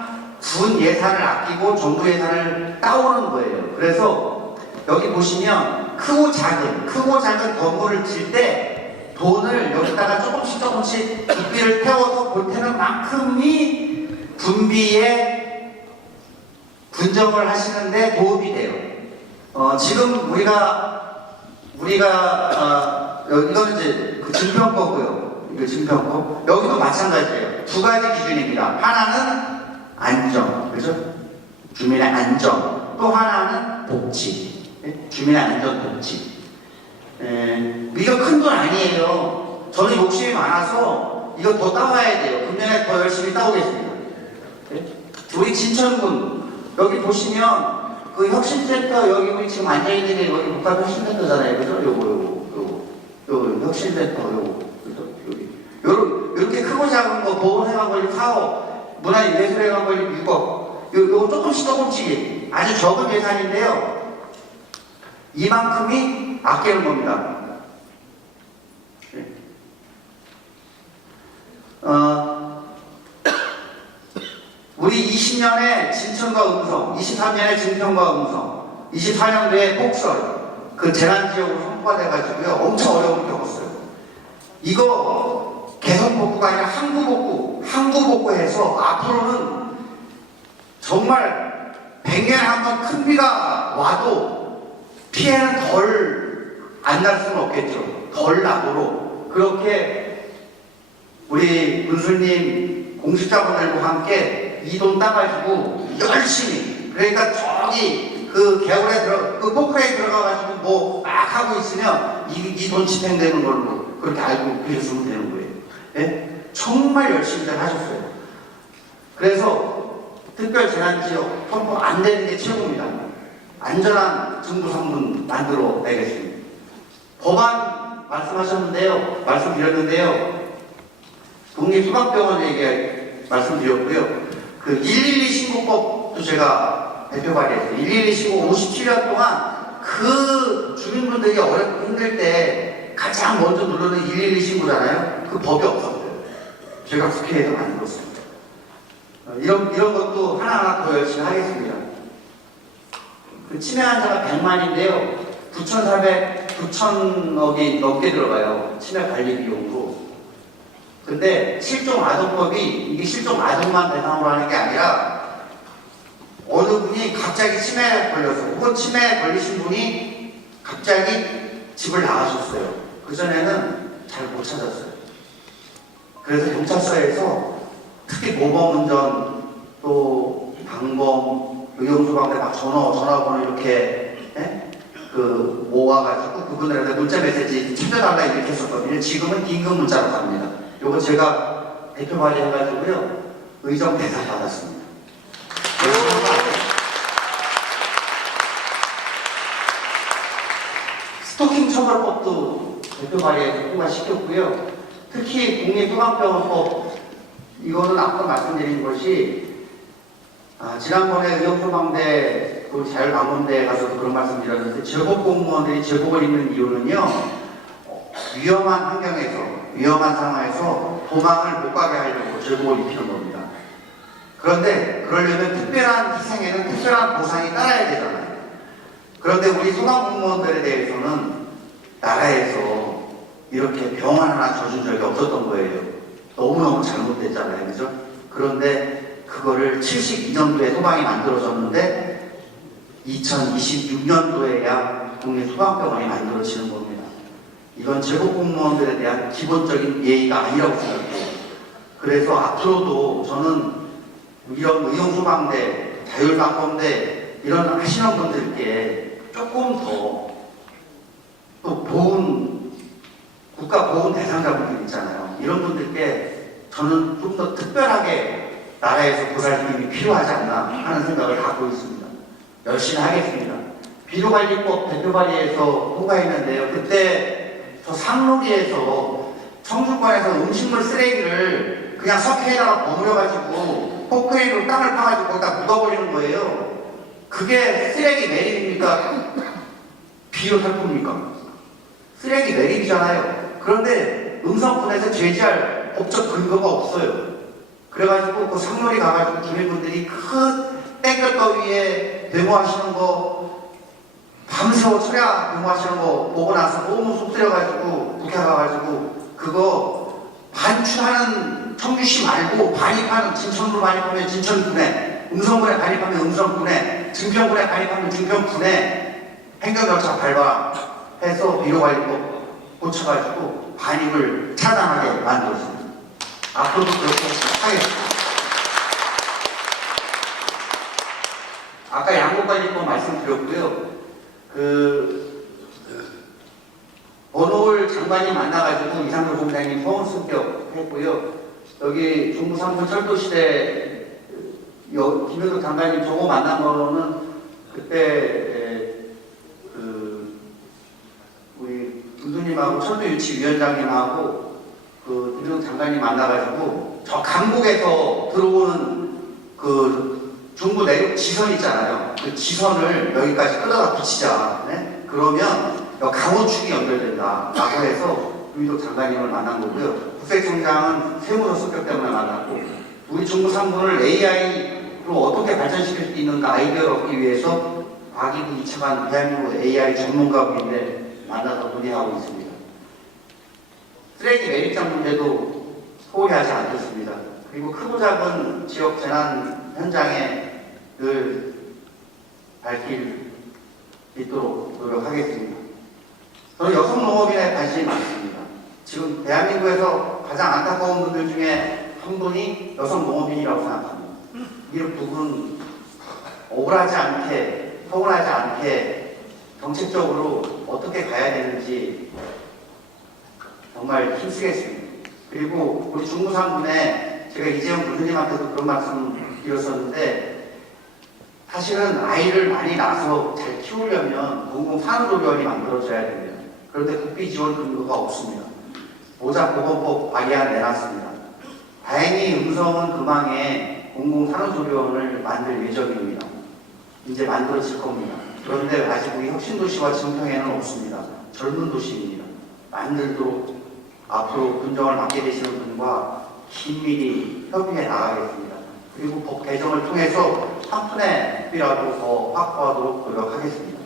군 예산을 아끼고 정부 예산을 따오는 거예요. 그래서 여기 보시면 크고 작은 건물을 질 때 돈을 여기다가 조금씩 국비를 태워서 보태는 만큼이 군비에 분정을 하시는데 도움이 돼요. 지금 우리가 이거는 이제 그 증평거고요. 이거 증평거. 여기도 마찬가지예요. 두 가지 기준입니다. 하나는 안정, 그죠? 주민의 안정. 또 하나는 복지. 주민의 안전 복지. 이거 큰 돈 아니에요. 저는 욕심이 많아서 이거 더 따와야 돼요. 금년에 더 열심히 따오겠습니다. 우리 진천군 여기 보시면 그 혁신센터 여기 우리 지금 앉아있는 게 여기 복합혁신센터잖아요. 그죠? 요거 혁신센터 요거 이렇게 크고 작은 거 보건해관관리 사업 문화예술해관관리 6억 요거 조금씩 아주 적은 예산인데요. 이만큼이 아끼는 겁니다. 우리 20년에 진천과 음성, 23년에 증평과 음성, 24년도에 폭설, 그 재난지역으로 선포가 돼가지고요. 엄청 어려움을 겪었어요. 이거 개성복구가 아니라 항구복구해서 앞으로는 정말 100년에 한 번 큰 비가 와도 피해는 덜 안 날 수는 없겠죠. 덜 나도록 그렇게 우리 군수님 공직자분들과 함께 이 돈 따가지고 열심히 그러니까 저기 그 개울에 그 포크레에 들어가가지고 뭐 막 하고 있으면 이 돈 집행되는 걸로 그렇게 알고 계셨으면 되는 거예요. 예? 정말 열심히들 하셨어요. 그래서 특별재난지역 선포 안 되는 게 최고입니다. 안전한 중부 3군 만들어 내겠습니다. 법안 말씀드렸는데요. 국립소방병원에게 말씀드렸고요. 그 112 신고법도 제가 대표 발의했어요. 112 신고 57년 동안 그 주민분들이 어렵고 힘들 때 가장 먼저 누르는 112 신고잖아요. 그 법이 없었어요. 제가 국회에서 만들었습니다. 이런 것도 하나하나 더 열심히 하겠습니다. 그 치매 환자가 100만인데요. 9,000억이 넘게 들어가요. 치매 관리 비용으로. 근데 실종아동법이 이게 실종아동만 대상으로 하는 게 아니라 어느 분이 갑자기 치매에 걸려서 혹은 치매에 걸리신 분이 갑자기 집을 나가셨어요. 그전에는 잘 못 찾았어요. 그래서 경찰서에서 특히 모범운전 또 방범 의용소방대 막 전화번호 이렇게 그 모아가지고 그분들한테 문자 메시지 찾아달라 이렇게 했었거든요. 지금은 긴급 문자로 갑니다. 요거 제가 대표 발의해가지고요. 의정 대상 받았습니다. 스토킹 처벌법도 대표 발의해서 통과시켰고요. 특히 국립소방병원법 이거는 아까 말씀드린 것이 지난번에 의용소방대 그 자율방문대에 가서도 그런 말씀 드렸는데 제복 공무원들이 제복을 입는 이유는요. 위험한 환경에서, 위험한 상황에서 도망을 못 가게 하려고 제복을 입히는 겁니다. 그런데 그러려면 특별한 희생에는 특별한 보상이 따라야 되잖아요. 그런데 우리 소방공무원들에 대해서는 나라에서 이렇게 병 하나 져준 적이 없었던 거예요. 너무너무 잘못됐잖아요. 그죠? 그런데 그거를 72년도에 소방이 만들어졌는데 2026년도에야 국립소방병원이 만들어지는 겁니다. 이건 제복공무원들에 대한 기본적인 예의가 아니라고 생각해요. 그래서 앞으로도 저는 이런 의용소방대, 자율방범대 이런 하시는 분들께 조금 더 또 국가 보훈 대상자분들 있잖아요. 이런 분들께 저는 좀 더 특별하게 나라에서 보살핌이 필요하지 않나 하는 생각을 갖고 있습니다. 열심히 하겠습니다. 비료관리법 대표 발의에서 통과했는데요. 그때 저 상록리에서 청주권에서 음식물 쓰레기를 그냥 석회에다가 버무려가지고 포크레인으로 땅을 파가지고 거기다 묻어버리는 거예요. 그게 쓰레기 매립입니까? 비료 살포입니까? 쓰레기 매립이잖아요. 그런데 음성군에서 제지할 법적 근거가 없어요. 그래가지고 그 상록리 가가지고 주민분들이 큰 땡볕더위에 데모하시는 거 밤새워 철야 데모하시는 거 보고 나서 너무 속 쓰려가지고 국회 가가지고 그거 반출하는 청주시 말고 반입하는 진천으로 반입하면 진천군에, 음성군에 반입하면 음성군에, 증평군에 반입하면 증평군에 행정절차 밟아해서 비료관리법 고쳐가지고 반입을 차단하게 만들었습니다. 앞으로도 그렇게 하겠습니다. 아까 양국관리법 말씀드렸고요. 원호울 장관님 만나가지고 이상도 본부장님 서울 승격 했고요. 여기 중부 3분 철도시대 김현석 장관님 저거 만난 거는 그때 우리 군수님하고 철도유치위원장님하고 김현석 장관님 만나가지고 저 강북에서 들어오는 중부 내륙 지선 있잖아요. 그 지선을 여기까지 끌어다 붙이자. 네? 그러면 강원축이 연결된다. 라고 해서 유희덕 장관님을 만난 거고요. 국세청장은 세무서 습격 때문에 만났고, 우리 중부 3분을 AI로 어떻게 발전시킬 수 있는가 아이디어를 얻기 위해서 과기부 이차관 대한민국 AI 전문가분인데 만나서 논의하고 있습니다. 쓰레기 매립장 문제도 소홀히 하지 않겠습니다. 그리고 크고 작은 지역 재난 현장에 늘 밝힐 있도록 노력하겠습니다. 저는 여성 농업인에 관심이 많습니다. 지금 대한민국에서 가장 안타까운 분들 중에 한 분이 여성 농업인이라고 생각합니다. 이 부분은 억울하지 않게, 서운하지 않게 정책적으로 어떻게 가야 되는지 정말 힘쓰겠습니다. 그리고 우리 중부 3분에 제가 이재용 교수님한테도 그런 말씀 드렸었는데, 사실은 아이를 많이 낳아서 잘 키우려면 공공산후조리원이 만들어져야 됩니다. 그런데 국비 지원 근거가 없습니다. 보자보건법 발의안 내놨습니다. 다행히 음성은 금방에 공공산후조리원을 만들 예정입니다. 이제 만들어질 겁니다. 그런데 아직 우리 혁신도시와 증평에는 없습니다. 젊은 도시입니다. 만들도록 앞으로 군정을 맡게 되시는 분과 긴밀히 협의해 나가겠습니다. 그리고 법 개정을 통해서 한 푼의 흡이라도 더 확보하도록 노력하겠습니다.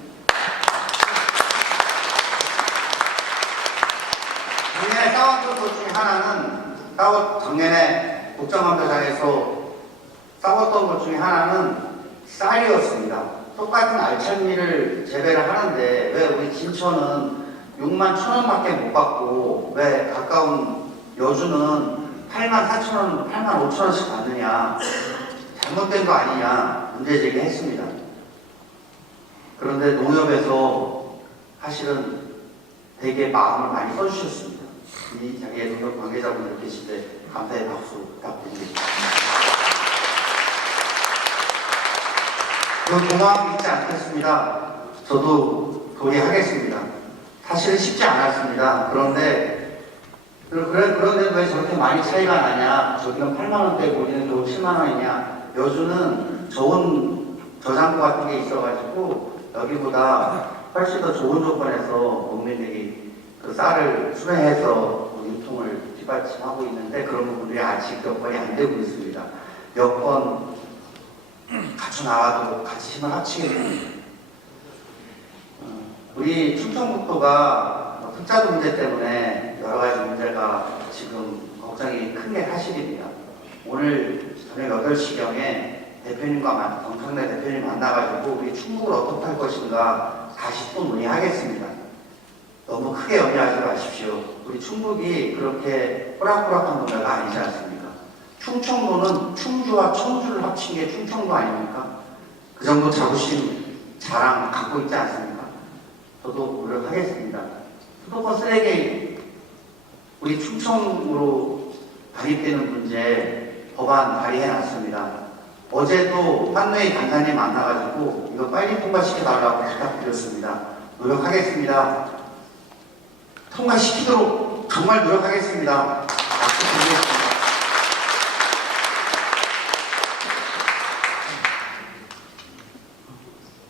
작년에 싸웠던 것 중에 하나는, 작년에 국정감사장에서 싸웠던 것 중에 하나는 쌀이었습니다. 똑같은 알찬미를 재배를 하는데 왜 우리 진천은 6만 1,000원밖에 못 받고 왜 가까운 여주는 8만 4,000원, 8만 5,000원씩 받느냐, 잘못된 거 아니냐 문제 제기했습니다. 그런데 농협에서 사실은 되게 마음을 많이 써주셨습니다. 이 자리에 농협 관계자분들 계실 때 감사의 박수 부탁드립니다. 그 고마움이 있지 않겠습니다. 저도 도리하겠습니다. 사실은 쉽지 않았습니다. 그런데 왜 저렇게 많이 차이가 나냐? 저기는 8만원대, 우리는 또 7만원이냐? 여주는 좋은 저장고 같은 게 있어가지고 여기보다 훨씬 더 좋은 조건에서 농민들이 그 쌀을 수매해서 유통을 뒷받침하고 있는데 그런 부분들이 아직 여건이 안 되고 있습니다. 여건 갖춰 나와도 같이 힘을 합치게 됩니다. 우리 충청북도가 흑자도 문제 때문에 여러 가지 문제가 지금 걱정이 큰 게 사실입니다. 오늘 저녁 8시경에 경상대 대표님 만나가지고 우리 충북을 어떻게 할 것인가 다시 또 논의하겠습니다. 너무 크게 염려하지 마십시오. 우리 충북이 그렇게 호락호락한 문제가 아니지 않습니까? 충청도는 충주와 청주를 합친 게 충청도 아닙니까? 그 정도 자부심, 자랑 갖고 있지 않습니까? 저도 노력하겠습니다. 수도권 쓰레기 우리 충청으로 발입되는 문제 법안 발의해놨습니다. 어제도 환노의 간사님 만나가지고 이거 빨리 통과시켜달라고 부탁드렸습니다. 노력하겠습니다. 통과시키도록 정말 노력하겠습니다. 약속드리겠습니다.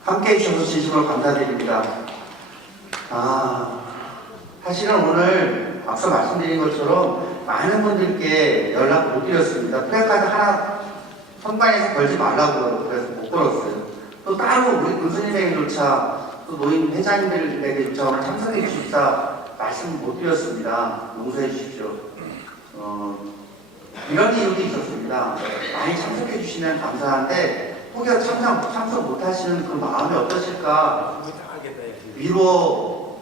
함께해 주셔서 진심으로 감사드립니다. 사실은 오늘 앞서 말씀드린 것처럼 많은 분들께 연락 못 드렸습니다. 플래카드 하나 선관위에서 걸지 말라고 그래서 못 걸었어요. 또 따로 우리 군수님에게조차 또 노인 회장님들에게조차 오늘 참석해 주십사 말씀 못 드렸습니다. 용서해 주십시오. 이런 이유도 있었습니다. 많이 참석해 주시면 감사한데 혹여 참석 못 하시는 그 마음이 어떠실까 미루어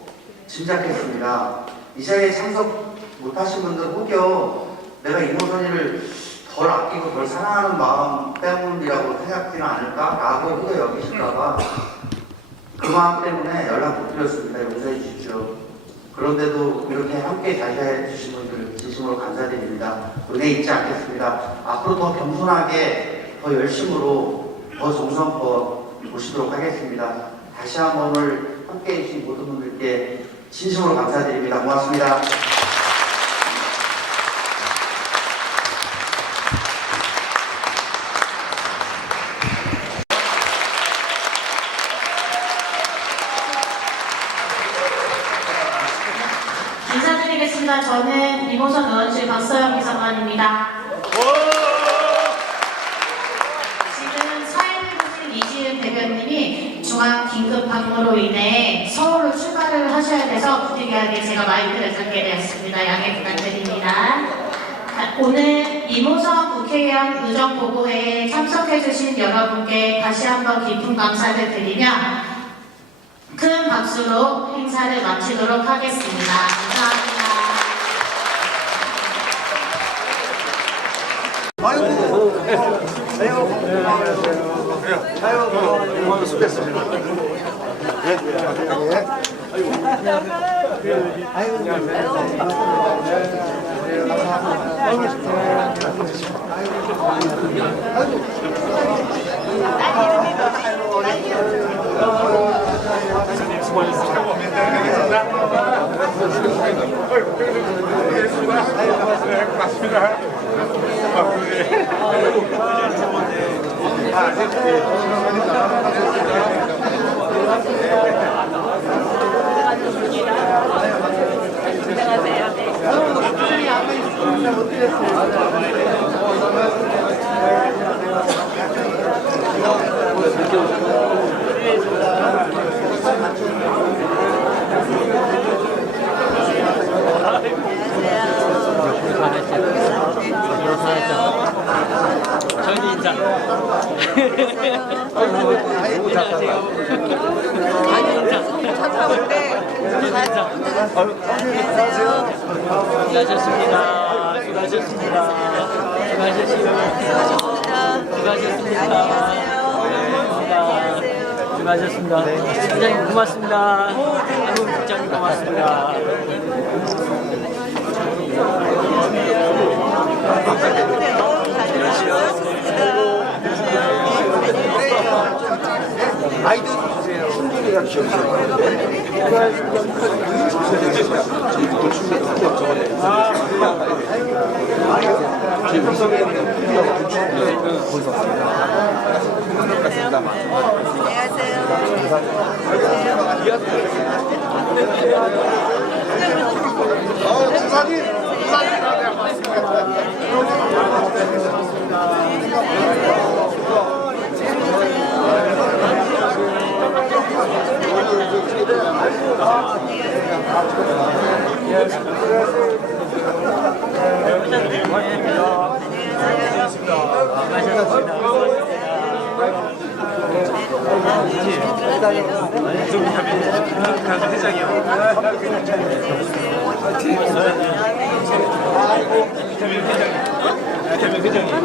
짐작했습니다. 이 자리에 참석 못 하신 분들 혹여 내가 이모선이를 덜 아끼고 덜 사랑하는 마음 때문이라고 생각지는 않을까라고 혹여 여기실까봐 그 마음 때문에 연락 못 드렸습니다. 용서해 주십시오. 그런데도 이렇게 함께 자리해 주신 분들 진심으로 감사드립니다. 은혜 잊지 않겠습니다. 앞으로 더 겸손하게 더 열심으로 더 정성껏 모시도록 하겠습니다. 다시 한번 오늘 함께 해주신 모든 분들께 진심으로 감사드립니다. 고맙습니다. 인사드리겠습니다. 저는 이모선 의원실 박서영 비서관입니다. 지금 사회부실 이지은 대변님이 중앙 긴급 방문으로 인해 서울로 출발을 하셔야 돼서 부득이하게 제가 마이크를 잡게 되었습니다. 양해 부탁드립니다. 오늘 이모선 국회의원 의정보고회에 참석해주신 여러분께 다시 한번 깊은 감사를 드리며 큰 박수로 행사를 마치도록 하겠습니다. 감사합니다. 아이고, 수고했습니다. 저희도 인사. 수고하셨습니다. 부장님 고맙습니다. 아이고 부장님 고맙습니다. 아이들 충분히가 키워주세요. 안녕하세요. 회장님.